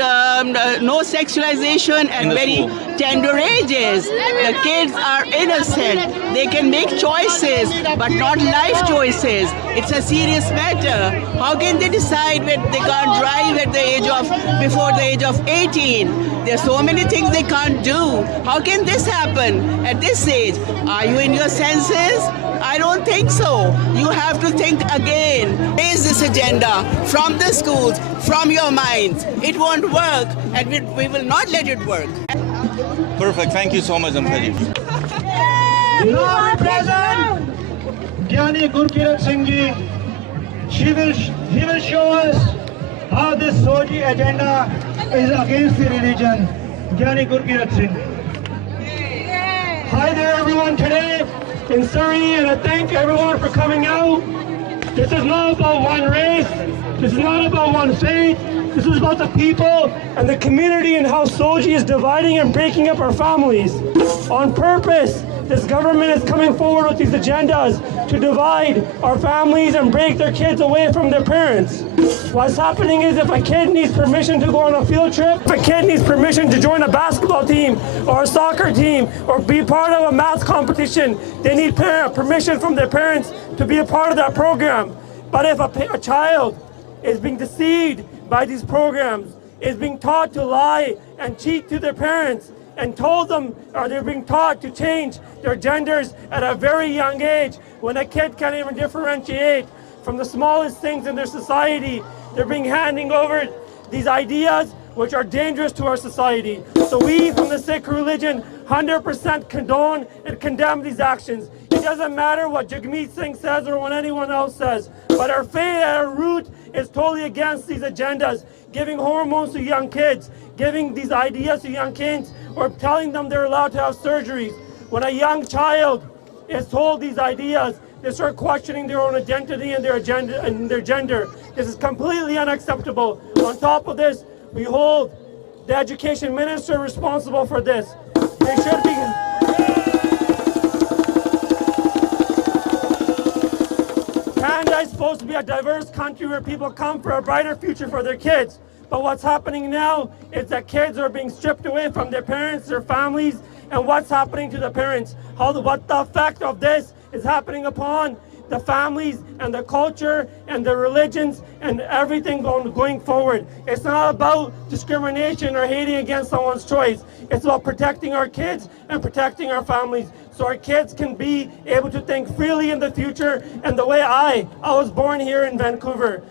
no sexualization at very tender ages. The kids are innocent. They can make choices, but not life choices. It's a serious matter. How can they decide when they can't drive at the age of, before the age of 18? There's so many things they can't do. How can this happen at this age? Are you in your senses? I don't think so. You have to think again. Raise this agenda from the schools, from your minds. It won't work, and we will not let it work. Perfect. Thank you so much, Zamka. Now present, Gianiji Gurkeerat Singh ji. He will show us how this SOGI agenda is against the religion. Gianiji Gurkeerat Singh. Hi there, everyone. Today in Surrey, and I thank everyone for coming out. This is not about one race. This is not about one faith. This is about the people and the community and how SOGI is dividing and breaking up our families. On purpose, this government is coming forward with these agendas to divide our families and break their kids away from their parents. What's happening is if a kid needs permission to go on a field trip, if a kid needs permission to join a basketball team or a soccer team or be part of a math competition, they need permission from their parents to be a part of that program. But if a child is being deceived by these programs, is being taught to lie and cheat to their parents, and told them, or they're being taught to change their genders at a very young age, when a kid can't even differentiate from the smallest things in their society. They're being handing over these ideas which are dangerous to our society. So we from the Sikh religion 100% condone and condemn these actions. It doesn't matter what Jagmeet Singh says or what anyone else says, but our faith at our root is totally against these agendas, giving hormones to young kids, giving these ideas to young kids, or telling them they're allowed to have surgeries. When a young child is told these ideas, they start questioning their own identity and their agenda and their gender. This is completely unacceptable. On top of this, we hold the education minister responsible for this. They should be. Canada is supposed to be a diverse country where people come for a brighter future for their kids. But what's happening now is that kids are being stripped away from their parents, their families, and what's happening to the parents. What the effect of this is happening upon the families and the culture and the religions and everything going forward. It's not about discrimination or hating against someone's choice. It's about protecting our kids and protecting our families so our kids can be able to think freely in the future. And the way I was born here in Vancouver.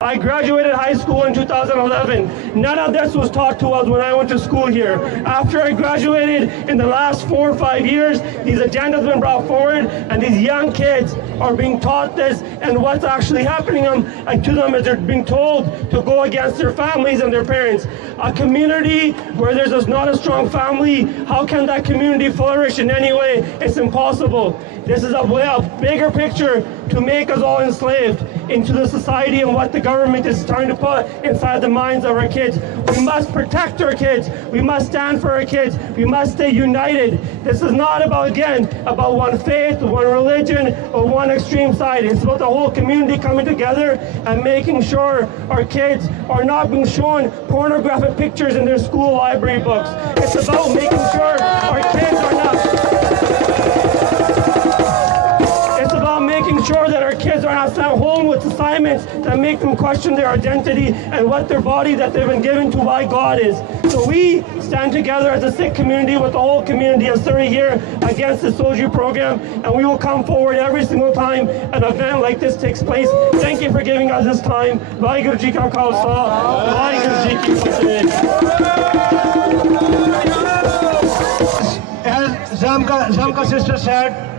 I graduated high school in 2011. None of this was taught to us when I went to school here. After I graduated, in the last 4 or 5 years, these agendas have been brought forward, and these young kids are being taught this, and what's actually happening to them is they're being told to go against their families and their parents. A community where there's not a strong family, how can that community flourish in any way? It's impossible. This is a bigger picture to make us all enslaved into the society and what the government is trying to put inside the minds of our kids. We must protect our kids. We must stand for our kids. We must stay united. This is not about one faith, one religion, or one extreme side. It's about the whole community coming together and making sure our kids are not being shown pornographic pictures in their school library books. It's about making sure our kids are not... making sure that our kids are not sent home with assignments that make them question their identity and what their body that they've been given to by God is. So we stand together as a Sikh community with the whole community of Surrey here against the SOGI program, and we will come forward every single time an event like this takes place. Thank you for giving us this time. Vaheguru Ji Ka Khalsa, Vaheguru Ji Ki Fateh. As Zanbka sister said,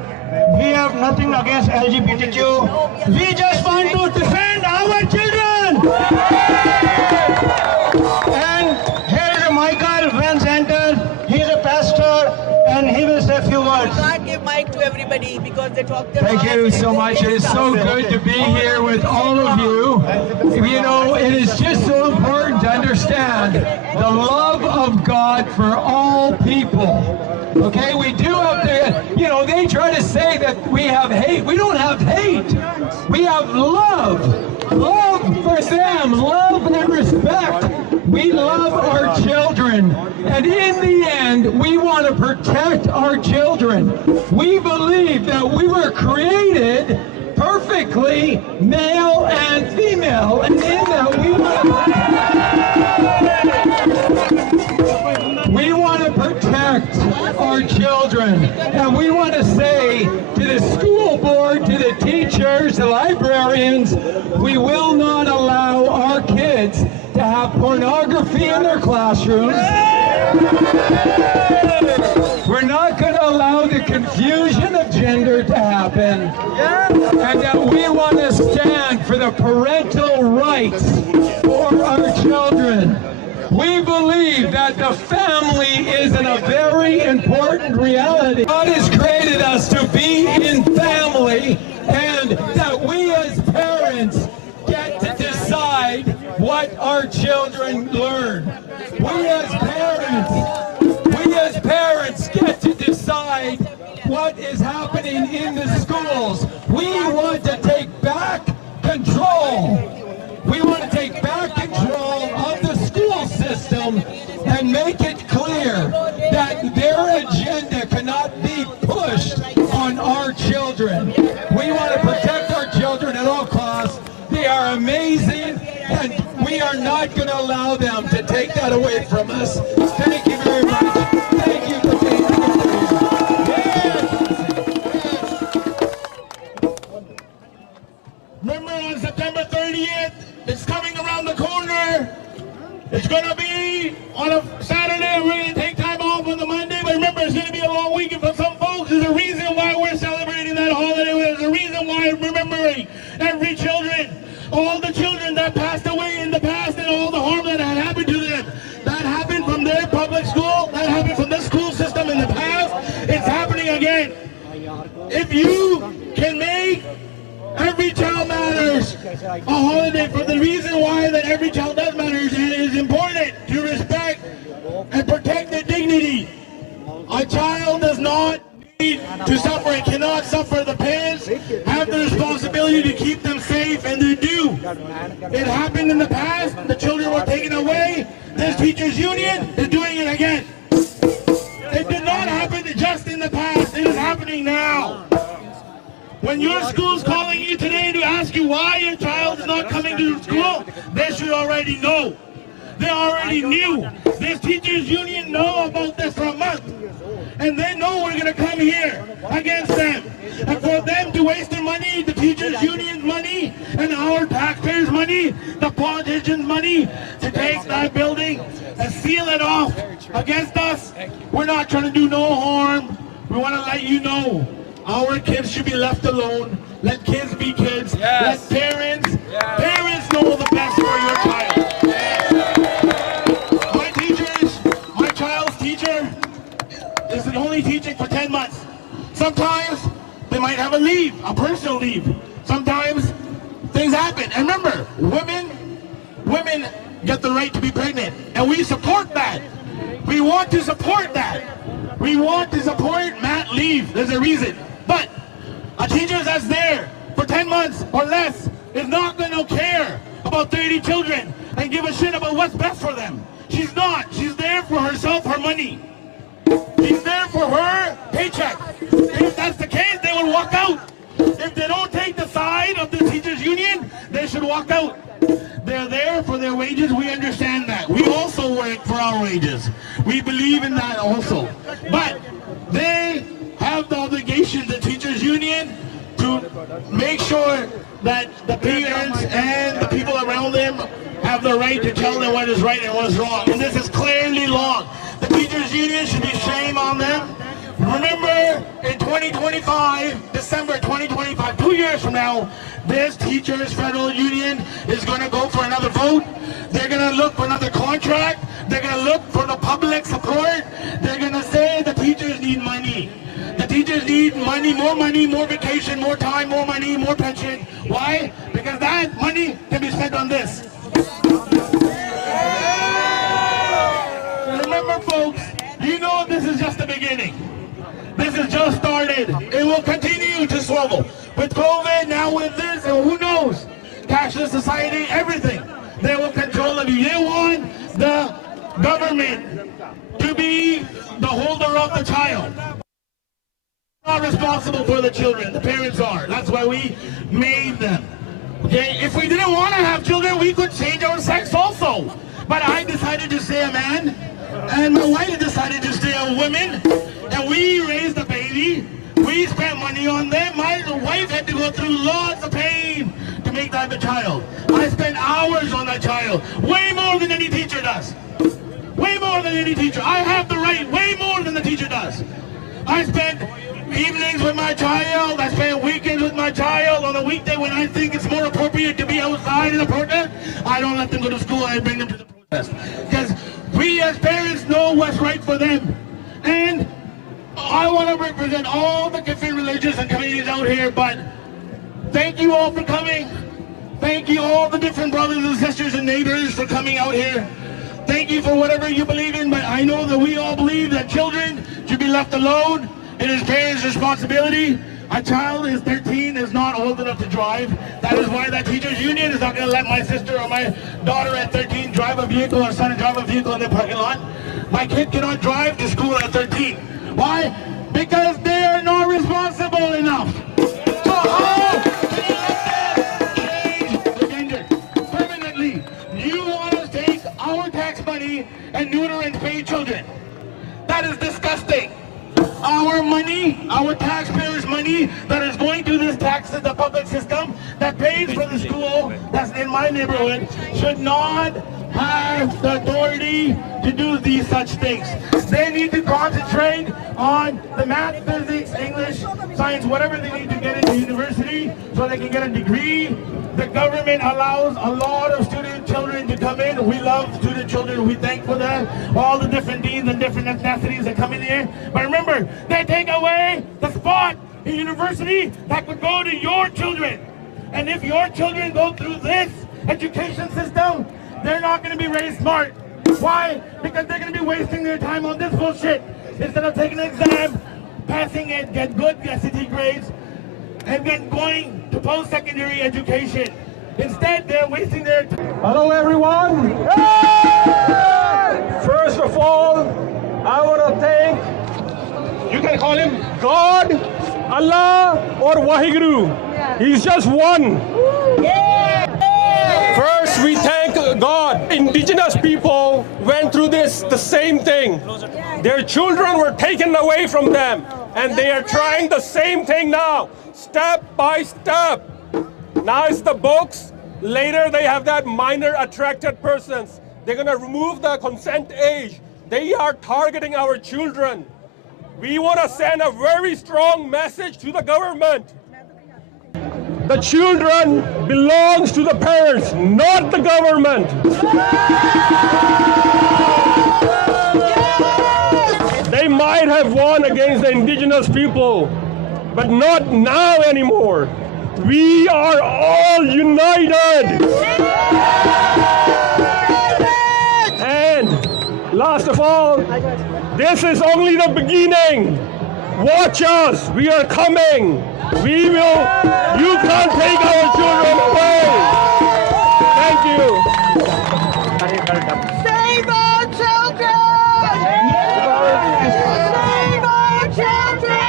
we have nothing against LGBTQ. We just want to defend our children. And here is Michael Van Zanten. He is a pastor and he will say a few words. You can't give mic to everybody because they talk their Thank you so much. It is so good to be here with all of you. You know, it is just so important to understand the love of God for all people. Okay, we do have to, you know, they try to say that we have hate. We don't have hate. We have love. Love for them. Love and respect. We love our children. And in the end, we want to protect our children. We believe that we were created perfectly male and female. And in that we want to protect our children, and we want to say to the school board, to the teachers, the librarians, we will not allow our kids to have pornography in their classrooms. We're not going to allow the confusion of gender to happen, and that we want to stand for the parental rights for our children. We believe that the family is a very important reality. God has created us to be in family, and that we as parents get to decide what our children learn. We as parents get to decide what is happening in the schools. We want to take back control. We want to take back control of the school system and make it clear that their agenda cannot be pushed on our children. We want to protect our children at all costs. They are amazing, and we are not going to allow them to take that away from us. Thank you very much. Thank you for being here. Remember on September 30th, it's coming around the corner. It's going to be on a Saturday. We're going to take time off on the Monday. But remember, it's going to be a long weekend for some folks. There's a reason why we're celebrating that holiday. There's a reason why we're remembering every children, all the children that passed away in the past and all the harm that had happened to them. That happened from their public school. That happened from the school system in the past. It's happening again. If you can make Every Child Matters a holiday for the reason why that every child does matters, and it is important to respect and protect their dignity. A child does not need to suffer. It cannot suffer. The parents have the responsibility to keep them safe, and they do. It happened in the past. The children were taken away. This teachers union is doing it again. It did not happen just in the past. It is happening now. When your school's calling you today to ask you why your child is not coming to school, they should already know. They already knew. This teachers union know about this for a month. And they know we're going to come here against them. And for them to waste their money, the teachers union's money, and our taxpayers' money, the politicians' money, to take that building and seal it off against us, we're not trying to do no harm. We want to let you know. Our kids should be left alone. Let kids be kids. Yes. Let parents know the best for your child. Yes. My child's teacher is only teaching for 10 months. Sometimes they might have a leave, a personal leave. Sometimes things happen. And remember, women get the right to be pregnant. And we support that. We want to support that. We want to support mat leave. There's a reason. But a teacher that's there for 10 months or less is not going to care about 30 children and give a shit about what's best for them. She's not. She's there for herself, her money. She's there for her paycheck. If that's the case, they will walk out. If they don't take the side of the teachers union, they should walk out. They're there for their wages. We understand that. We also work for our wages. We believe in that also. But they have the obligation, the teachers union, to make sure that the parents and the people around them have the right to tell them what is right and what is wrong. And this is clearly wrong. The teachers union should be shame on them. Remember, in 2025, December 2025, 2 years from now, this teachers federal union is going to go for another vote. They're going to look for another contract. They're going to look for the public support. They're going to say the teachers need money. The teachers need money, more vacation, more time, more money, more pension. Why? Because that money can be spent on this. Remember, folks, you know this is just the beginning. This has just started. It will continue to struggle. With COVID, now with this, and who knows? Cashless society, everything. They will control of you. They want the government to be the holder of the child. Not responsible for the children. The parents are. That's why we made them. Okay? If we didn't want to have children, we could change our sex also. But I decided to stay a man, and my wife decided to stay a woman, and we raised a baby. We spent money on them. My wife had to go through lots of pain to make that a child. I spent hours on that child, way more than any teacher does. Way more than any teacher. I have the right, way more than the teacher does. I spent evenings with my child. I spend weekends with my child. On a weekday when I think it's more appropriate to be outside in a protest, I don't let them go to school. I bring them to the protest. Because we as parents know what's right for them. And I want to represent all the different religions and communities out here, but thank you all for coming. Thank you all the different brothers and sisters and neighbors for coming out here. Thank you for whatever you believe in, but I know that we all believe that children should be left alone. It is parents' responsibility. A child is 13, is not old enough to drive. That is why that teachers union is not going to let my sister or my daughter at 13 drive a vehicle or son drive a vehicle in the parking lot. My kid cannot drive to school at 13. Why? Because they are not responsible enough. So how can you let them change the gender permanently? You want to take our tax money and neuter and spay children. That is disgusting. Our money, our taxpayers' money that is going to this tax, the public system, that that pays for the school that's in my neighborhood should not have the authority to do these such things. They need to concentrate on the math, physics, English, science, whatever they need to get into university so they can get a degree. The government allows a lot of student children to come in. We love student children. We thank for that. All the different deans and different ethnicities that come in here. But remember, they take away the spot in university that could go to your children. And if your children go through this education system, they're not going to be raised smart. Why? Because they're going to be wasting their time on this bullshit. Instead of taking an exam, passing it, get good SAT grades, and then going to post-secondary education. Instead, they're wasting their time. Hello, everyone. First of all, I want to thank, you can call him God, Allah, or Waheguru. He's just one. First, we thank God. Indigenous people went through the same thing. Their children were taken away from them, and they are trying the same thing now, step by step. Now it's the books. Later, they have that minor attracted persons. They're going to remove the consent age. They are targeting our children. We want to send a very strong message to the government. The children belongs to the parents, not the government. They might have won against the indigenous people, but not now anymore. We are all united. And last of all, this is only the beginning. Watch us, we are coming. We will, you can't take our children away. Thank you. Save our children! Save our children!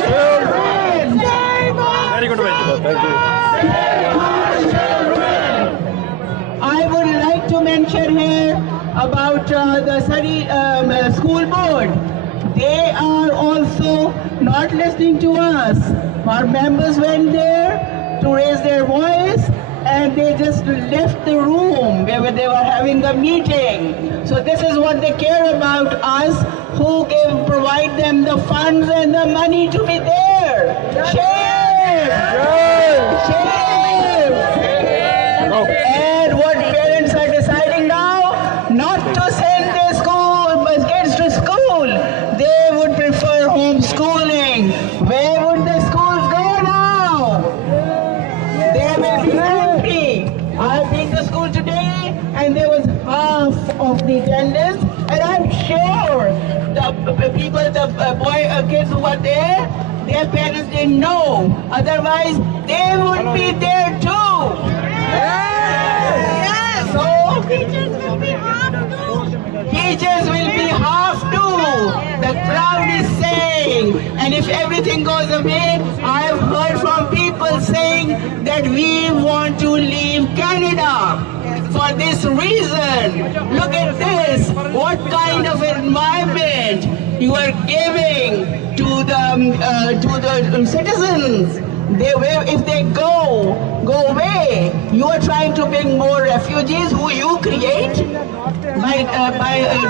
Save our Very good, thank you. I would like to mention here about the Surrey school board. They are also not listening to us. Our members went there to raise their voice, and they just left the room where they were having the meeting. So this is what they care about us, who provide them the funds and the money to be there. Shame! Shame! And what parents are deciding now, not to send their kids to school. They would prefer homeschooling. Where would the schools go now? They will be empty. I've been to school today, and there was half of the attendance, and I'm sure the people, kids who were there, their parents didn't know. Otherwise, they would be there too. Yes. So teachers will be half too. Teachers will be half too. The crowd is saying, and if everything goes away, I have heard from people saying that we want to leave Canada for this reason. Look at this. What kind of environment you are giving to the citizens? If they go away, you are trying to bring more refugees who you create by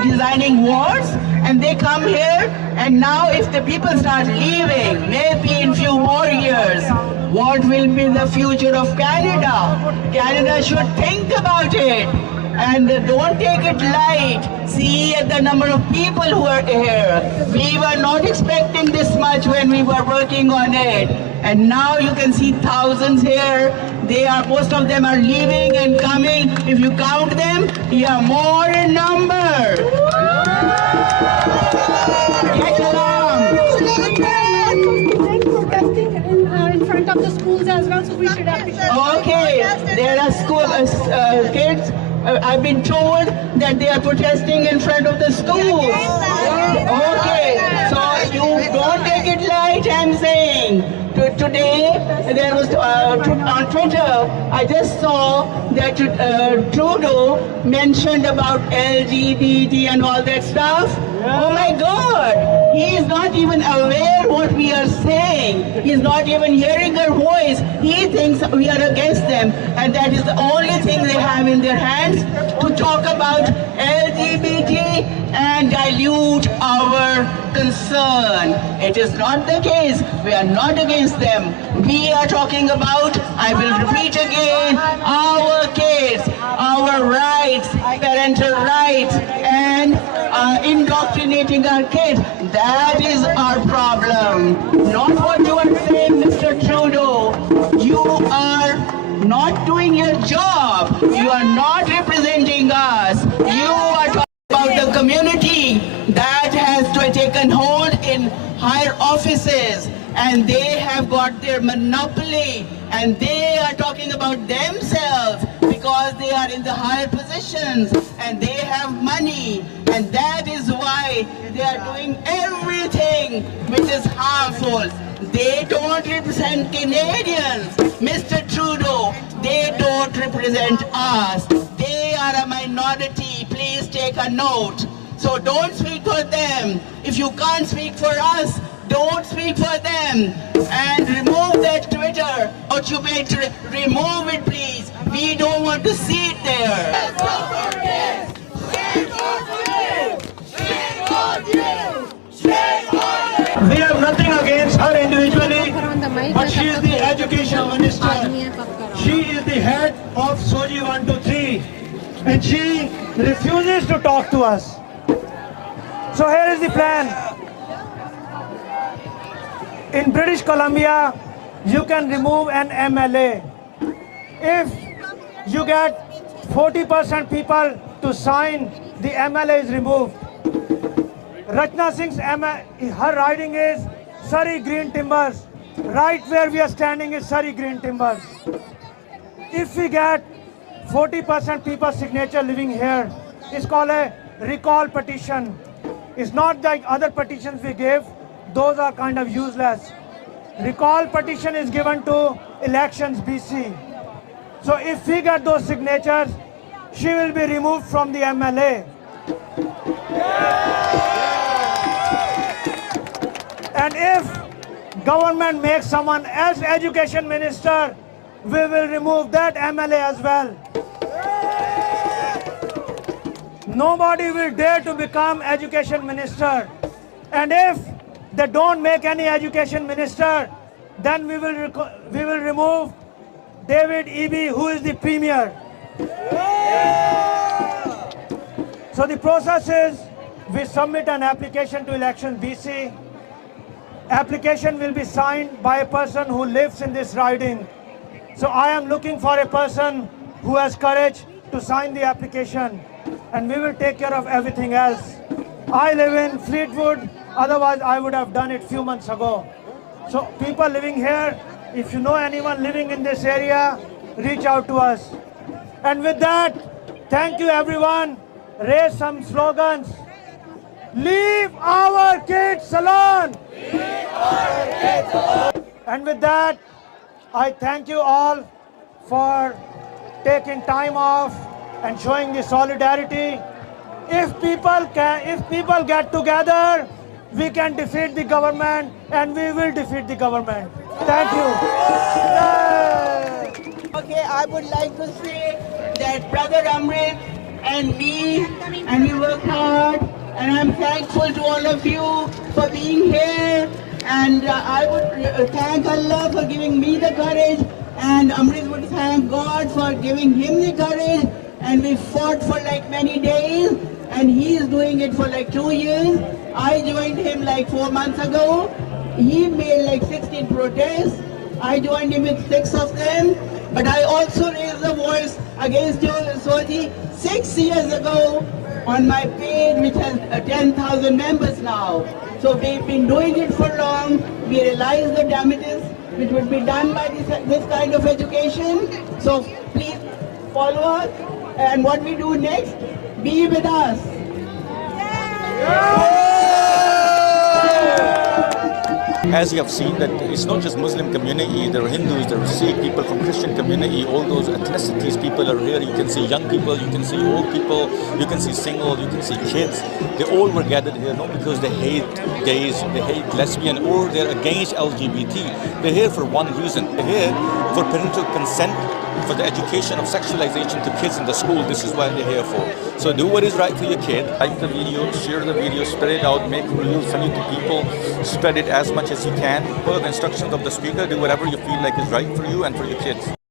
designing wars, and they come here, and now if the people start leaving, maybe in few more years, what will be the future of Canada? Canada should think about it. And don't take it light. See the number of people who are here. We were not expecting this much when we were working on it. And now you can see thousands here. Most of them are leaving and coming. If you count them, you are more in number. Get along. In front of the schools as well, so we should appreciate. Okay, there are school kids. I've been told that they are protesting in front of the schools. Okay, so you don't take it light, I'm saying. Today, there was on Twitter, I just saw that Trudeau mentioned about LGBT and all that stuff. Oh my God, he is not even aware what we are saying. He is not even hearing our voice. He thinks we are against them, and that is the only thing they have in their hands to talk about LGBT and dilute our concern. It is not the case. We are not against them. We are talking about, I will repeat again, our kids, our rights, parental rights, and indoctrinating our kids. That is our problem. Not what you are saying, Mr. Trudeau. You are not doing your job. You are not representing us. You are talking about the community that has taken hold in higher offices, and they have got their monopoly, and they are talking about themselves because they are in the higher positions and they have money, and that is why they are doing everything which is harmful. They don't represent Canadians, Mr. Trudeau. They don't represent us. They are a minority. Please take a note. So don't speak for them. If you can't speak for us, don't speak for them. And remove that Twitter, or you may remove it, please. We don't want to see it there. We have nothing against her individually, but she is the education minister. She is the head of SOGI 123, and she refuses to talk to us. So here is the plan. In British Columbia, you can remove an MLA. If you get 40% people to sign, the MLA is removed. Rachna Singh's her riding is Surrey Green Timbers. Right where we are standing is Surrey Green Timbers. If we get 40% people's signature living here, it's called a recall petition. It's not like other petitions we gave. Those are kind of useless. Recall petition is given to elections BC. So if we get those signatures, she will be removed from the MLA. And if government makes someone else education minister, we will remove that MLA as well. Nobody will dare to become education minister. And if they don't make any education minister, then we will remove David Eby, who is the premier. So the process is, we submit an application to Elections BC. Application will be signed by a person who lives in this riding. So I am looking for a person who has courage to sign the application, and we will take care of everything else. I live in Fleetwood, otherwise I would have done it few months ago. So people living here, if you know anyone living in this area, reach out to us. And with that, thank you everyone. Raise some slogans. Leave our kids alone. Leave our kids alone. And with that, I thank you all for taking time off and showing the solidarity. If people get together, we can defeat the government, and we will defeat the government. Thank you. Okay, I would like to say that Brother Amrit and me, and we work hard, and I'm thankful to all of you for being here, and I would thank Allah for giving me the courage, and Amrit would thank God for giving him the courage, and we fought for like many days, and he is doing it for like 2 years. I joined him like 4 months ago. He made like 16 protests. I joined him with 6 of them. But I also raised the voice against SOGI 6 years ago on my page, which has 10,000 members now. So we've been doing it for long. We realize the damages which would be done by this kind of education. So please follow us. And what we do next, be with us. As you have seen that it's not just Muslim community, there are Hindus, there are Sikh people from Christian community, all those ethnicities people are here. You can see young people, you can see old people, you can see single, you can see kids. They all were gathered here not because they hate gays, they hate lesbian, or they're against LGBT. They're here for one reason. They're here for parental consent, for the education of sexualization to kids in the school. This is what they're here for. So do what is right for your kid. Like the video, share the video, spread it out, make reels, send it to people, spread it as much as you can. Follow the instructions of the speaker, do whatever you feel like is right for you and for your kids.